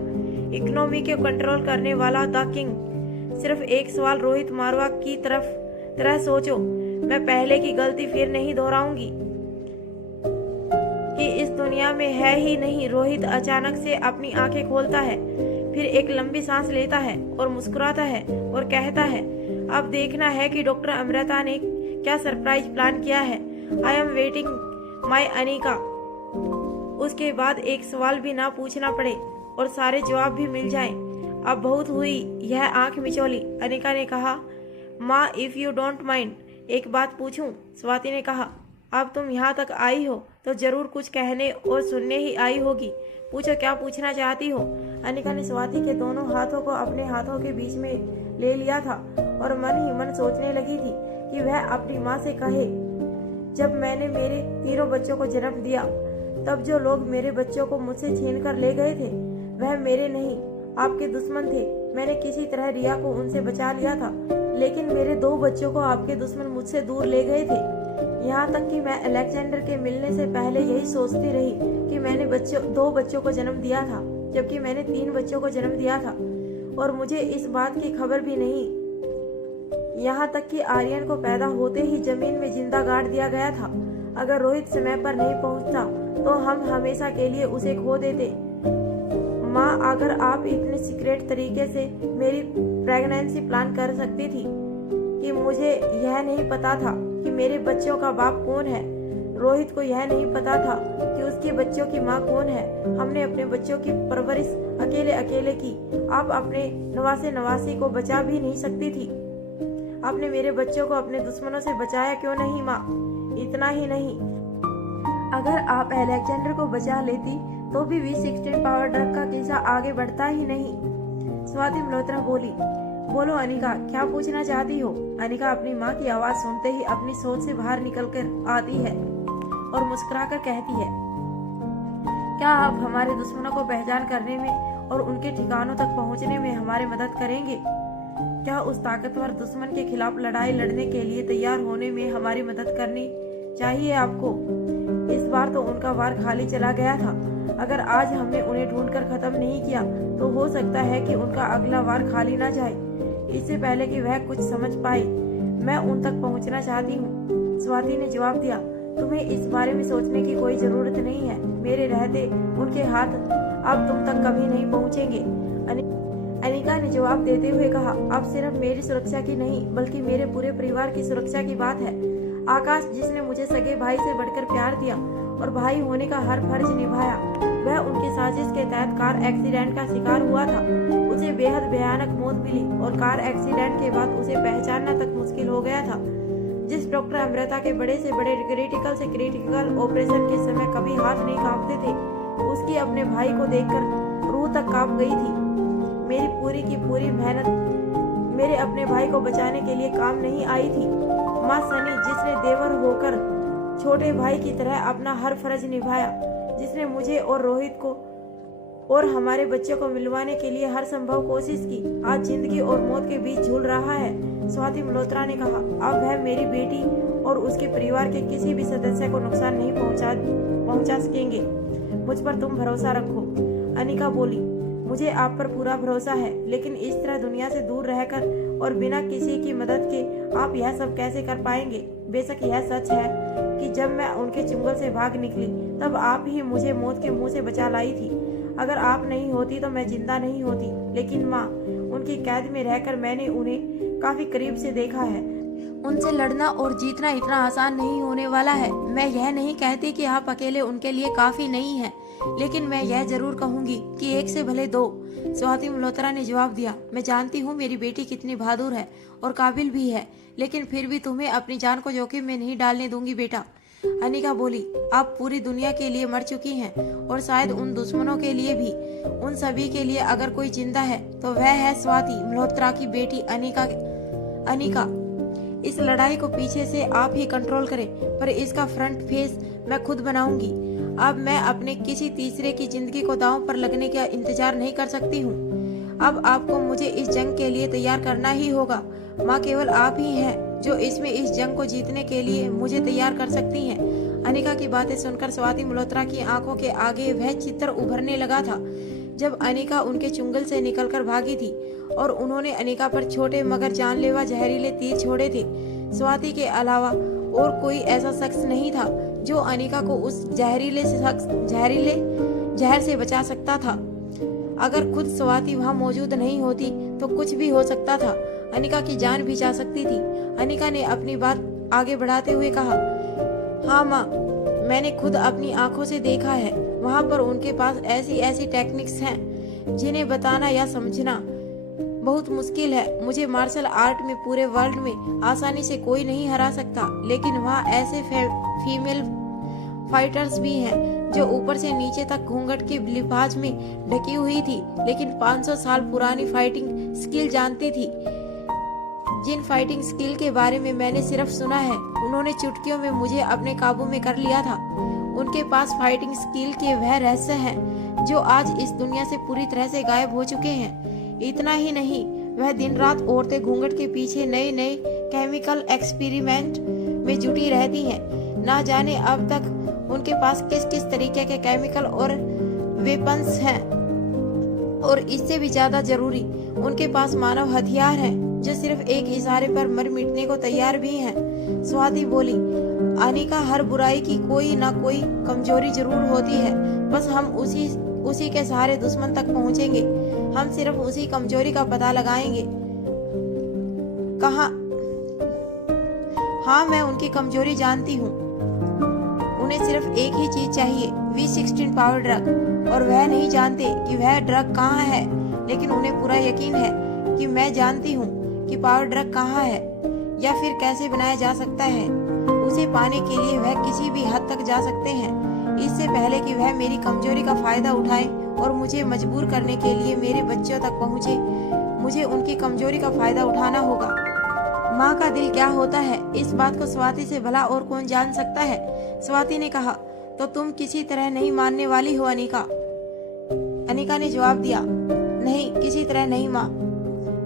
इकोनॉमी को कंट्रोल करने वाला द किंग। सिर्फ एक सवाल रोहित मारवा की तरह सोचो, मैं पहले की गलती फिर नहीं दोहराऊंगी कि इस दुनिया में है ही नहीं। रोहित अचानक से अपनी आंखें खोलता है, फिर एक लंबी सांस लेता है और मुस्कुराता है और कहता है, अब देखना है कि डॉक्टर अमृता ने क्या सरप्राइज प्लान किया है। आई एम वेटिंग माई अनिका। उसके बाद एक सवाल भी ना पूछना पड़े और सारे जवाब भी मिल जाएं। अब बहुत हुई यह आंख मिचौली। अनिका ने कहा, माँ इफ यू डोंट माइंड, एक बात पूछूं? स्वाति ने कहा, अब तुम यहाँ तक आई हो तो जरूर कुछ कहने और सुनने ही आई होगी। पूछो, क्या पूछना चाहती हो? अनिका ने स्वाति के दोनों हाथों को अपने हाथों के बीच में ले लिया था और मन ही मन सोचने लगी थी कि वह अपनी माँ से कहे, जब मैंने मेरे तीनों बच्चों को जन्म दिया तब जो लोग मेरे बच्चों को मुझसे छीन कर ले गए थे वह मेरे नहीं, आपके दुश्मन थे। मैंने किसी तरह रिया को उनसे बचा लिया था, लेकिन मेरे 2 बच्चों को आपके दुश्मन मुझसे दूर ले गए थे। यहाँ तक कि मैं अलेक्जेंडर के मिलने से पहले यही सोचती रही कि मैंने 2 बच्चों को जन्म दिया था, जबकि मैंने 3 बच्चों को जन्म दिया था और मुझे इस बात की खबर भी नहीं। यहाँ तक कि आर्यन को पैदा होते ही जमीन में जिंदा गाड़ दिया गया था। अगर रोहित समय पर नहीं पहुँचता तो हम हमेशा के लिए उसे खो देते। माँ, अगर आप इतने सीक्रेट तरीके से मेरी प्रेगनेंसी प्लान कर सकती थी कि मुझे यह नहीं पता था कि मेरे बच्चों का बाप कौन है, रोहित को यह नहीं पता था कि उसके बच्चों की माँ कौन है। हमने अपने बच्चों की परवरिश अकेले की। आप अपने नवासी को बचा भी नहीं सकती थी। आपने मेरे बच्चों को अपने दुश्मनों से बचाया क्यों नहीं माँ? इतना ही नहीं, अगर आप अलेक्जेंडर को बचा लेती तो भी B16 पावर ड्रग का किस्सा आगे बढ़ता ही नहीं। स्वाति मल्होत्रा बोली, बोलो अनिका, क्या पूछना चाहती हो? अनिका अपनी माँ की आवाज सुनते ही अपनी सोच से बाहर निकलकर आती है और मुस्कुराकर कहती है, क्या आप हमारे दुश्मनों को पहचान करने में और उनके ठिकानों तक पहुंचने में हमारी मदद करेंगे? क्या उस ताकतवर दुश्मन के खिलाफ लड़ाई लड़ने के लिए तैयार होने में हमारी मदद करनी चाहिए आपको? इस बार तो उनका वार खाली चला गया था। अगर आज हमने उन्हें ढूंढकर खत्म नहीं किया तो हो सकता है कि उनका अगला वार खाली ना जाए। इससे पहले कि वह कुछ समझ पाए, मैं उन तक पहुंचना चाहती हूँ। स्वाति ने जवाब दिया, तुम्हें इस बारे में सोचने की कोई जरूरत नहीं है। मेरे रहते उनके हाथ अब तुम तक कभी नहीं पहुंचेंगे। अनिका ने जवाब देते हुए कहा, अब सिर्फ मेरी सुरक्षा की नहीं बल्कि मेरे पूरे परिवार की सुरक्षा की बात है। आकाश, जिसने मुझे सगे भाई से बढ़कर प्यार दिया और भाई होने का हर फर्ज निभाया, वह उनकी साजिश के तहत कार एक्सीडेंट का शिकार हुआ था। उसे बेहद भयानक मौत मिली और कार एक्सीडेंट के बाद उसे पहचानना तक मुश्किल हो गया था। जिस डॉक्टर अमृता के बड़े से बड़े क्रिटिकल से क्रिटिकल ऑपरेशन के समय कभी हाथ नहीं कांपते थे, उसकी अपने भाई को देखकर रूह तक कांप गई थी। मेरी पूरी की पूरी मेहनत मेरे अपने भाई को बचाने के लिए काम नहीं आई थी। माँ सनी, जिसने देवर होकर छोटे भाई की तरह अपना हर फर्ज निभाया, जिसने मुझे और रोहित को और हमारे बच्चों को मिलवाने के लिए हर संभव कोशिश की, आज जिंदगी और मौत के बीच झूल रहा है। स्वाति मल्होत्रा ने कहा, अब वह मेरी बेटी और उसके परिवार के किसी भी सदस्य को नुकसान नहीं पहुंचा सकेंगे। मुझ पर तुम भरोसा रखो। अनिका बोली, मुझे आप पर पूरा भरोसा है, लेकिन इस तरह दुनिया से दूर रहकर और बिना किसी की मदद के आप यह सब कैसे कर पाएंगे? बेशक यह सच है कि जब मैं उनके चुंगल से भाग निकली तब आप ही मुझे मौत के मुंह से बचा लाई थी। अगर आप नहीं होती तो मैं जिंदा नहीं होती। लेकिन माँ, उनकी कैद में रहकर मैंने उन्हें काफी करीब से देखा है। उनसे लड़ना और जीतना इतना आसान नहीं होने वाला है। मैं यह नहीं कहती कि आप अकेले उनके लिए काफी नहीं हैं, लेकिन मैं यह जरूर कहूंगी कि एक से भले दो। स्वाति मल्होत्रा ने जवाब दिया, मैं जानती हूँ मेरी बेटी कितनी बहादुर है और काबिल भी है, लेकिन फिर भी तुम्हें अपनी जान को जोखिम में नहीं डालने दूंगी बेटा। अनिका बोली, आप पूरी दुनिया के लिए मर चुकी हैं और शायद उन दुश्मनों के लिए भी। उन सभी के लिए अगर कोई जिंदा है तो वह है स्वाति मल्होत्रा की बेटी अनिका। इस लड़ाई को पीछे से आप ही कंट्रोल करें, पर इसका फ्रंट फेस मैं खुद बनाऊंगी। अब मैं अपने किसी तीसरे की जिंदगी को दांव पर लगने का इंतजार नहीं कर सकती हूँ। अब आपको मुझे इस जंग के लिए तैयार करना ही होगा। माँ, केवल आप ही हैं जो इस जंग को जीतने के लिए मुझे तैयार कर सकती हैं। अनिका की बातें सुनकर स्वाति मल्होत्रा की आंखों के आगे वह चित्र उभरने लगा था जब अनिका उनके चुंगल से निकलकर भागी थी और उन्होंने अनिका पर छोटे मगर जानलेवा जहरीले तीर छोड़े थे। स्वाति के अलावा और कोई ऐसा शख्स नहीं था जो अनिका को उस जहरीले जहर से बचा सकता था। अगर खुद स्वाति वहां मौजूद नहीं होती तो कुछ भी हो सकता था। अनिका की जान भी जा सकती थी। अनिका ने अपनी बात आगे बढ़ाते हुए कहा, हाँ माँ, मैंने खुद अपनी आंखों से देखा है। वहाँ पर उनके पास ऐसी टेक्निक्स हैं जिन्हें बताना या समझना बहुत मुश्किल है। मुझे मार्शल आर्ट में पूरे वर्ल्ड में आसानी से कोई नहीं हरा सकता, लेकिन वहाँ ऐसे फीमेल फाइटर्स भी हैं जो ऊपर से नीचे तक घूंघट के लिबास में ढकी हुई थी, लेकिन 500 साल पुरानी फाइटिंग स्किल जानती थी। जिन फाइटिंग स्किल के बारे में मैंने सिर्फ सुना है, उन्होंने चुटकियों में मुझे अपने काबू में कर लिया था। उनके पास फाइटिंग स्किल के वह रहस्य हैं जो आज इस दुनिया से पूरी तरह से गायब हो चुके हैं। इतना ही नहीं, वह दिन रात औरतें घूंघट के पीछे नए नए केमिकल एक्सपेरिमेंट में जुटी रहती हैं। ना जाने अब तक उनके पास किस किस तरीके के केमिकल और वेपन्स हैं, और इससे भी ज्यादा जरूरी, उनके पास मानव हथियार हैं जो सिर्फ एक इशारे पर मर मिटने को तैयार भी हैं। स्वाति बोली, अनिका, हर बुराई की कोई ना कोई कमजोरी जरूर होती है, बस हम उसी के सहारे दुश्मन तक पहुंचेंगे। हम सिर्फ उसी कमजोरी का पता लगाएंगे। कहा, हाँ, मैं उनकी कमजोरी जानती हूँ। उन्हें सिर्फ एक ही चीज चाहिए, V16 पावर ड्रग, और वह नहीं जानते कि वह ड्रग कहाँ है, लेकिन उन्हें पूरा यकीन है कि मैं जानती हूँ कि पावर ड्रग कहाँ है या फिर कैसे बनाया जा सकता है। उसे पाने के लिए वह किसी भी हद तक जा सकते हैं। इससे पहले कि वह मेरी कमजोरी का फायदा उठाएं और मुझे मजबूर करने के लिए मेरे बच्चों तक पहुंचे, मुझे उनकी कमजोरी का फायदा उठाना होगा। माँ का दिल क्या होता है, इस बात को स्वाति से भला और कौन जान सकता है। स्वाति ने कहा, तो तुम किसी तरह नहीं मानने वाली हो अनिका। अनिका ने जवाब दिया, नहीं, किसी तरह नहीं माँ,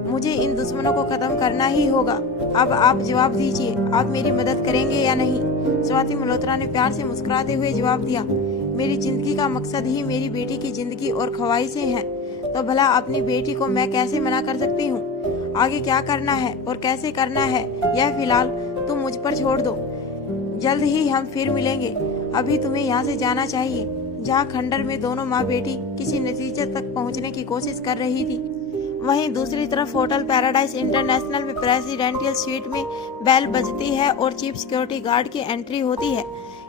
मुझे इन दुश्मनों को खत्म करना ही होगा। अब आप जवाब दीजिए, आप मेरी मदद करेंगे या नहीं। स्वाति मल्होत्रा ने प्यार से मुस्कुराते हुए जवाब दिया, मेरी जिंदगी का मकसद ही मेरी बेटी की जिंदगी और ख्वाहिशें हैं, तो भला अपनी बेटी को मैं कैसे मना कर सकती हूँ। आगे क्या करना है और कैसे करना है यह फिलहाल तुम मुझ पर छोड़ दो। जल्द ही हम फिर मिलेंगे। अभी तुम्हें यहाँ से जाना चाहिए। जहाँ खंडर में दोनों माँ बेटी किसी नतीजे तक पहुँचने की कोशिश कर रही थी, वहीं दूसरी तरफ होटल पैराडाइज इंटरनेशनल में प्रेसिडेंशियल स्वीट में बेल बजती है और चीफ सिक्योरिटी गार्ड की एंट्री होती है।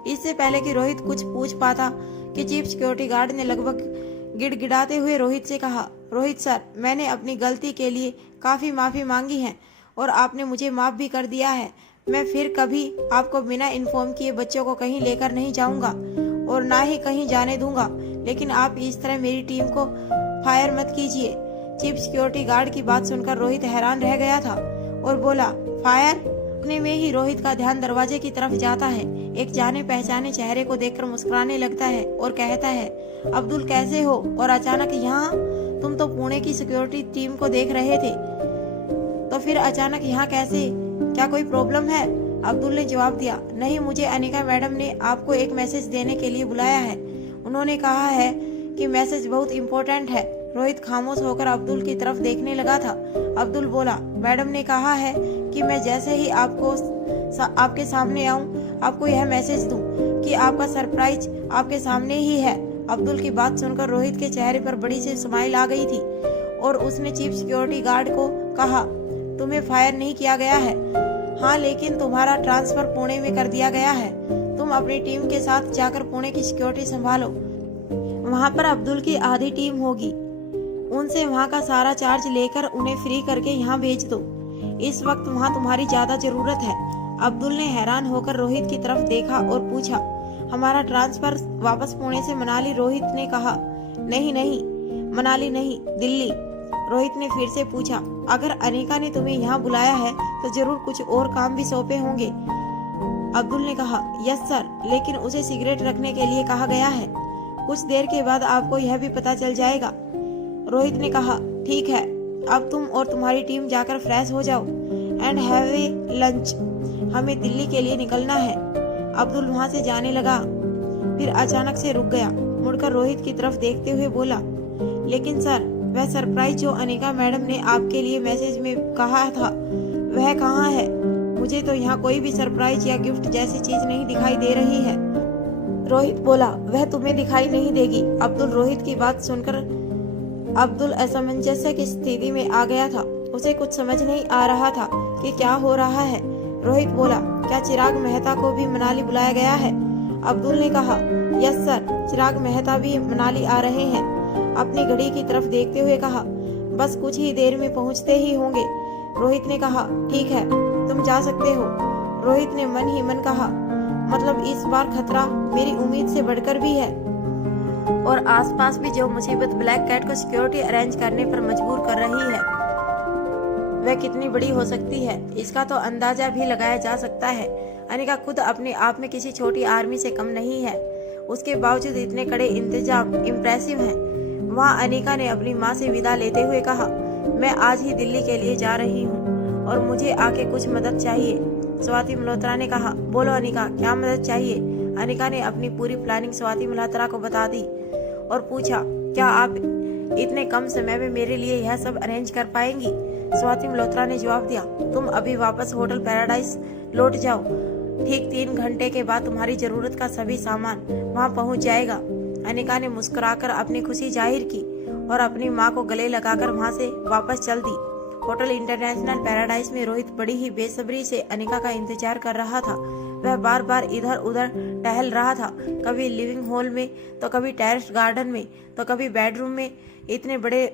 इससे पहले कि रोहित कुछ पूछ पाता कि चीफ सिक्योरिटी गार्ड ने लगभग गिड़गिड़ाते हुए रोहित से कहा, रोहित सर, मैंने अपनी गलती के लिए काफ़ी माफ़ी मांगी है और आपने मुझे माफ़ भी कर दिया है। मैं फिर कभी आपको बिना इन्फॉर्म किए बच्चों को कहीं लेकर नहीं जाऊंगा और ना ही कहीं जाने दूंगा, लेकिन आप इस तरह मेरी टीम को फायर मत कीजिए। चीफ सिक्योरिटी गार्ड की बात सुनकर रोहित हैरान रह गया था और बोला, फायर? अपने में ही रोहित का ध्यान दरवाजे की तरफ जाता है। एक जाने पहचाने चेहरे को देखकर मुस्कुराने लगता है और कहता है, अब्दुल कैसे हो और अचानक यहाँ? तुम तो पुणे की सिक्योरिटी टीम को देख रहे थे, तो फिर अचानक यहाँ कैसे? क्या कोई प्रॉब्लम है? अब्दुल ने जवाब दिया, नहीं, मुझे अनिका मैडम ने आपको एक मैसेज देने के लिए बुलाया है। उन्होंने कहा है कि मैसेज बहुत इम्पोर्टेंट है। रोहित खामोश होकर अब्दुल की तरफ देखने लगा था। अब्दुल बोला, मैडम ने कहा है कि मैं जैसे ही आपके सामने आऊं आपको यह मैसेज दूं कि आपका सरप्राइज आपके सामने ही है। अब्दुल की बात सुनकर रोहित के चेहरे पर बड़ी सी स्माइल आ गई थी और उसने चीफ सिक्योरिटी गार्ड को कहा, तुम्हें फायर नहीं किया गया है। हाँ, लेकिन तुम्हारा ट्रांसफर पुणे में कर दिया गया है। तुम अपनी टीम के साथ जाकर पुणे की सिक्योरिटी संभालो। वहाँ पर अब्दुल की आधी टीम होगी। उनसे वहाँ का सारा चार्ज लेकर उन्हें फ्री करके यहाँ भेज दो। इस वक्त वहाँ तुम्हारी ज्यादा जरूरत है। अब्दुल ने हैरान होकर रोहित की तरफ देखा और पूछा, हमारा ट्रांसफर वापस पुणे से मनाली? रोहित ने कहा, नहीं नहीं, मनाली नहीं, दिल्ली। रोहित ने फिर से पूछा, अगर अनिका ने तुम्हें यहाँ बुलाया है तो जरूर कुछ और काम भी सौंपे होंगे। अब्दुल ने कहा, यस सर, लेकिन उसे सिगरेट रखने के लिए कहा गया है। कुछ देर के बाद आपको यह भी पता चल जाएगा। रोहित ने कहा, ठीक है, अब तुम और तुम्हारी टीम जाकर फ्रेश हो जाओ एंड हैव ए लंच। हमें दिल्ली के लिए निकलना है। अब्दुल वहां से जाने लगा, फिर अचानक से रुक गया। मुड़कर रोहित की तरफ देखते हुए बोला, लेकिन सर, वह सरप्राइज जो अनिका मैडम ने आपके लिए मैसेज में कहा था वह कहाँ है? मुझे तो यहाँ कोई भी सरप्राइज या गिफ्ट जैसी चीज नहीं दिखाई दे रही है। रोहित बोला, वह तुम्हें दिखाई नहीं देगी। रोहित की बात सुनकर अब्दुल असमंजस की स्थिति में आ गया था। उसे कुछ समझ नहीं आ रहा था कि क्या हो रहा है। रोहित बोला, क्या चिराग मेहता को भी मनाली बुलाया गया है? अब्दुल ने कहा, यस सर, चिराग मेहता भी मनाली आ रहे हैं। अपनी घड़ी की तरफ देखते हुए कहा, बस कुछ ही देर में पहुंचते ही होंगे। रोहित ने कहा, ठीक है, तुम जा सकते हो। रोहित ने मन ही मन कहा, मतलब इस बार खतरा मेरी उम्मीद से बढ़कर भी है और आसपास भी जो मुसीबत ब्लैक कैट को सिक्योरिटी अरेंज करने पर मजबूर कर रही है वह कितनी बड़ी हो सकती है, इसका तो अंदाजा भी लगाया जा सकता है। अनिका खुद अपने आप में किसी छोटी आर्मी से कम नहीं है, उसके बावजूद इतने कड़े इंतजाम इम्प्रेसिव हैं। वहाँ अनिका ने अपनी माँ से विदा लेते हुए कहा, मैं आज ही दिल्ली के लिए जा रही हूँ और मुझे आके कुछ मदद चाहिए। स्वाति मल्होत्रा ने कहा, बोलो अनिका, क्या मदद चाहिए? अनिका ने अपनी पूरी प्लानिंग स्वाति मल्होत्रा को बता दी और पूछा, क्या आप इतने कम समय में मेरे लिए यह सब अरेंज कर पाएंगी? स्वाति मल्होत्रा ने जवाब दिया, तुम अभी वापस होटल पैराडाइज लौट जाओ। ठीक 3 घंटे के बाद तुम्हारी जरूरत का सभी सामान वहाँ पहुँच जाएगा। अनिका ने मुस्कुराकर अपनी खुशी जाहिर की और अपनी माँ को गले लगाकर वहाँ से वापस चल दी। होटल इंटरनेशनल पैराडाइज में रोहित बड़ी ही बेसब्री से अनिका का इंतजार कर रहा था। वह बार बार इधर उधर टहल रहा था, कभी लिविंग हॉल में तो कभी टेरेस गार्डन में तो कभी बेडरूम में। इतने बड़े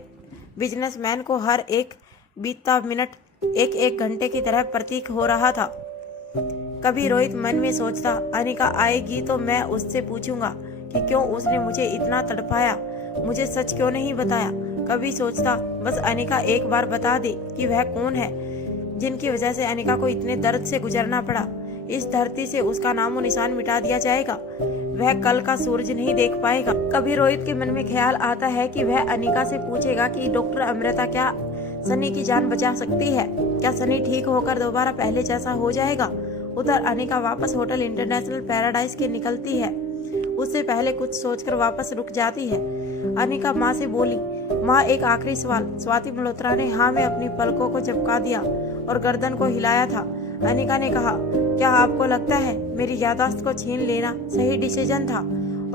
बिजनेसमैन को हर एक बीतता मिनट एक एक घंटे की तरह प्रतीक हो रहा था। कभी रोहित मन में सोचता, अनिका आएगी तो मैं उससे पूछूंगा कि क्यों उसने मुझे इतना तड़पाया, मुझे सच क्यों नहीं बताया। कभी सोचता, बस अनिका एक बार बता दे कि वह कौन है, जिनकी वजह से अनिका को इतने दर्द से गुजरना पड़ा। इस धरती से उसका नामो निशान मिटा दिया जाएगा। वह कल का सूरज नहीं देख पाएगा। कभी रोहित के मन में ख्याल आता है कि वह अनिका से पूछेगा कि डॉक्टर अमृता क्या सनी की जान बचा सकती है? क्या सनी ठीक होकर दोबारा पहले जैसा हो जाएगा? उधर अनिका वापस होटल इंटरनेशनल पैराडाइज के निकलती है। उससे पहले कुछ सोचकर वापस रुक जाती है। अनिका माँ से बोली, माँ एक आखिरी सवाल। स्वाति मल्होत्रा ने हाँ में अपनी पलकों को झपका दिया और गर्दन को हिलाया था। अनिका ने कहा, क्या आपको लगता है मेरी याददाश्त को छीन लेना सही डिसीजन था?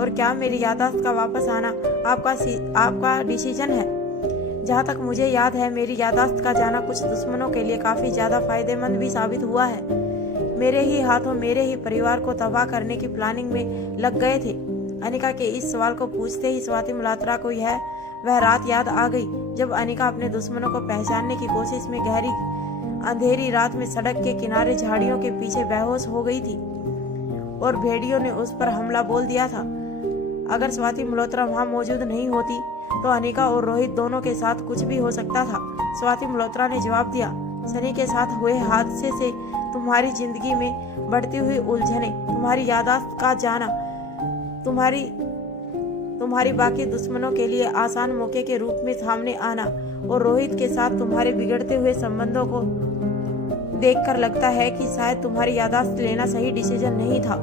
और क्या मेरी याददाश्त का वापस आना आपका डिसीजन है? जहाँ तक मुझे याद है मेरी याददाश्त का जाना कुछ दुश्मनों के लिए काफी ज्यादा फायदेमंद भी साबित हुआ है। मेरे ही हाथों मेरे ही परिवार को तबाह करने की प्लानिंग में लग गए थे। अनिका के इस सवाल को पूछते ही स्वाति मल्होत्रा को वह रात याद आ गई जब अनिका अपने दुश्मनों को पहचानने की कोशिश में गहरी अंधेरी रात में सड़क के किनारे झाड़ियों के पीछे बेहोश हो गई थी और भेड़ियों ने उस पर हमला बोल दिया था। अगर स्वाति मल्होत्रा वहां मौजूद नहीं होती तो अनिका और रोहित दोनों के साथ कुछ भी हो सकता था। स्वाति मल्होत्रा ने जवाब दिया, सनी के साथ हुए हादसे से तुम्हारी जिंदगी में बढ़ती हुई उलझने, तुम्हारी याददाश्त का जाना, तुम्हारी बाकी दुश्मनों के लिए आसान मौके के रूप में सामने आना और रोहित के साथ तुम्हारे बिगड़ते हुए संबंधों को देखकर लगता है कि शायद तुम्हारी याददाश्त लेना सही डिसीजन नहीं था।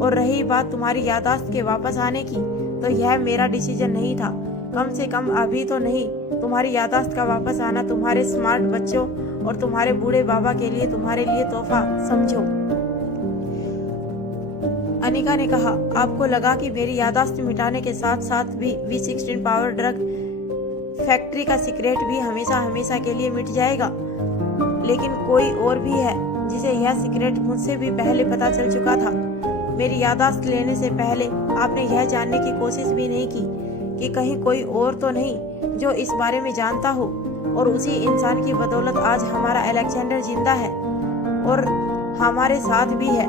और रही बात तुम्हारी याददाश्त के वापस आने की, तो यह मेरा डिसीजन नहीं था। कम से कम अभी तो नहीं। तुम्हारी याददाश्त का वापस आना तुम्हारे स्मार्ट बच्चों और तुम्हारे बूढ़े बाबा के लिए तुम्हारे लिए तोहफा समझो। अनिका ने कहा, आपको लगा कि मेरी याददाश्त मिटाने के साथ साथ भी V16 पावर ड्रग फैक्ट्री का सीक्रेट भी हमेशा हमेशा के लिए मिट जाएगा। लेकिन कोई और भी है जिसे यह सीक्रेट मुझसे भी पहले पता चल चुका था। मेरी याददाश्त लेने से पहले आपने यह जानने की कोशिश भी नहीं की कि कहीं कोई और तो नहीं जो इस बारे में जानता हो। और उसी इंसान की बदौलत आज हमारा अलेक्जेंडर जिंदा है और हमारे साथ भी है।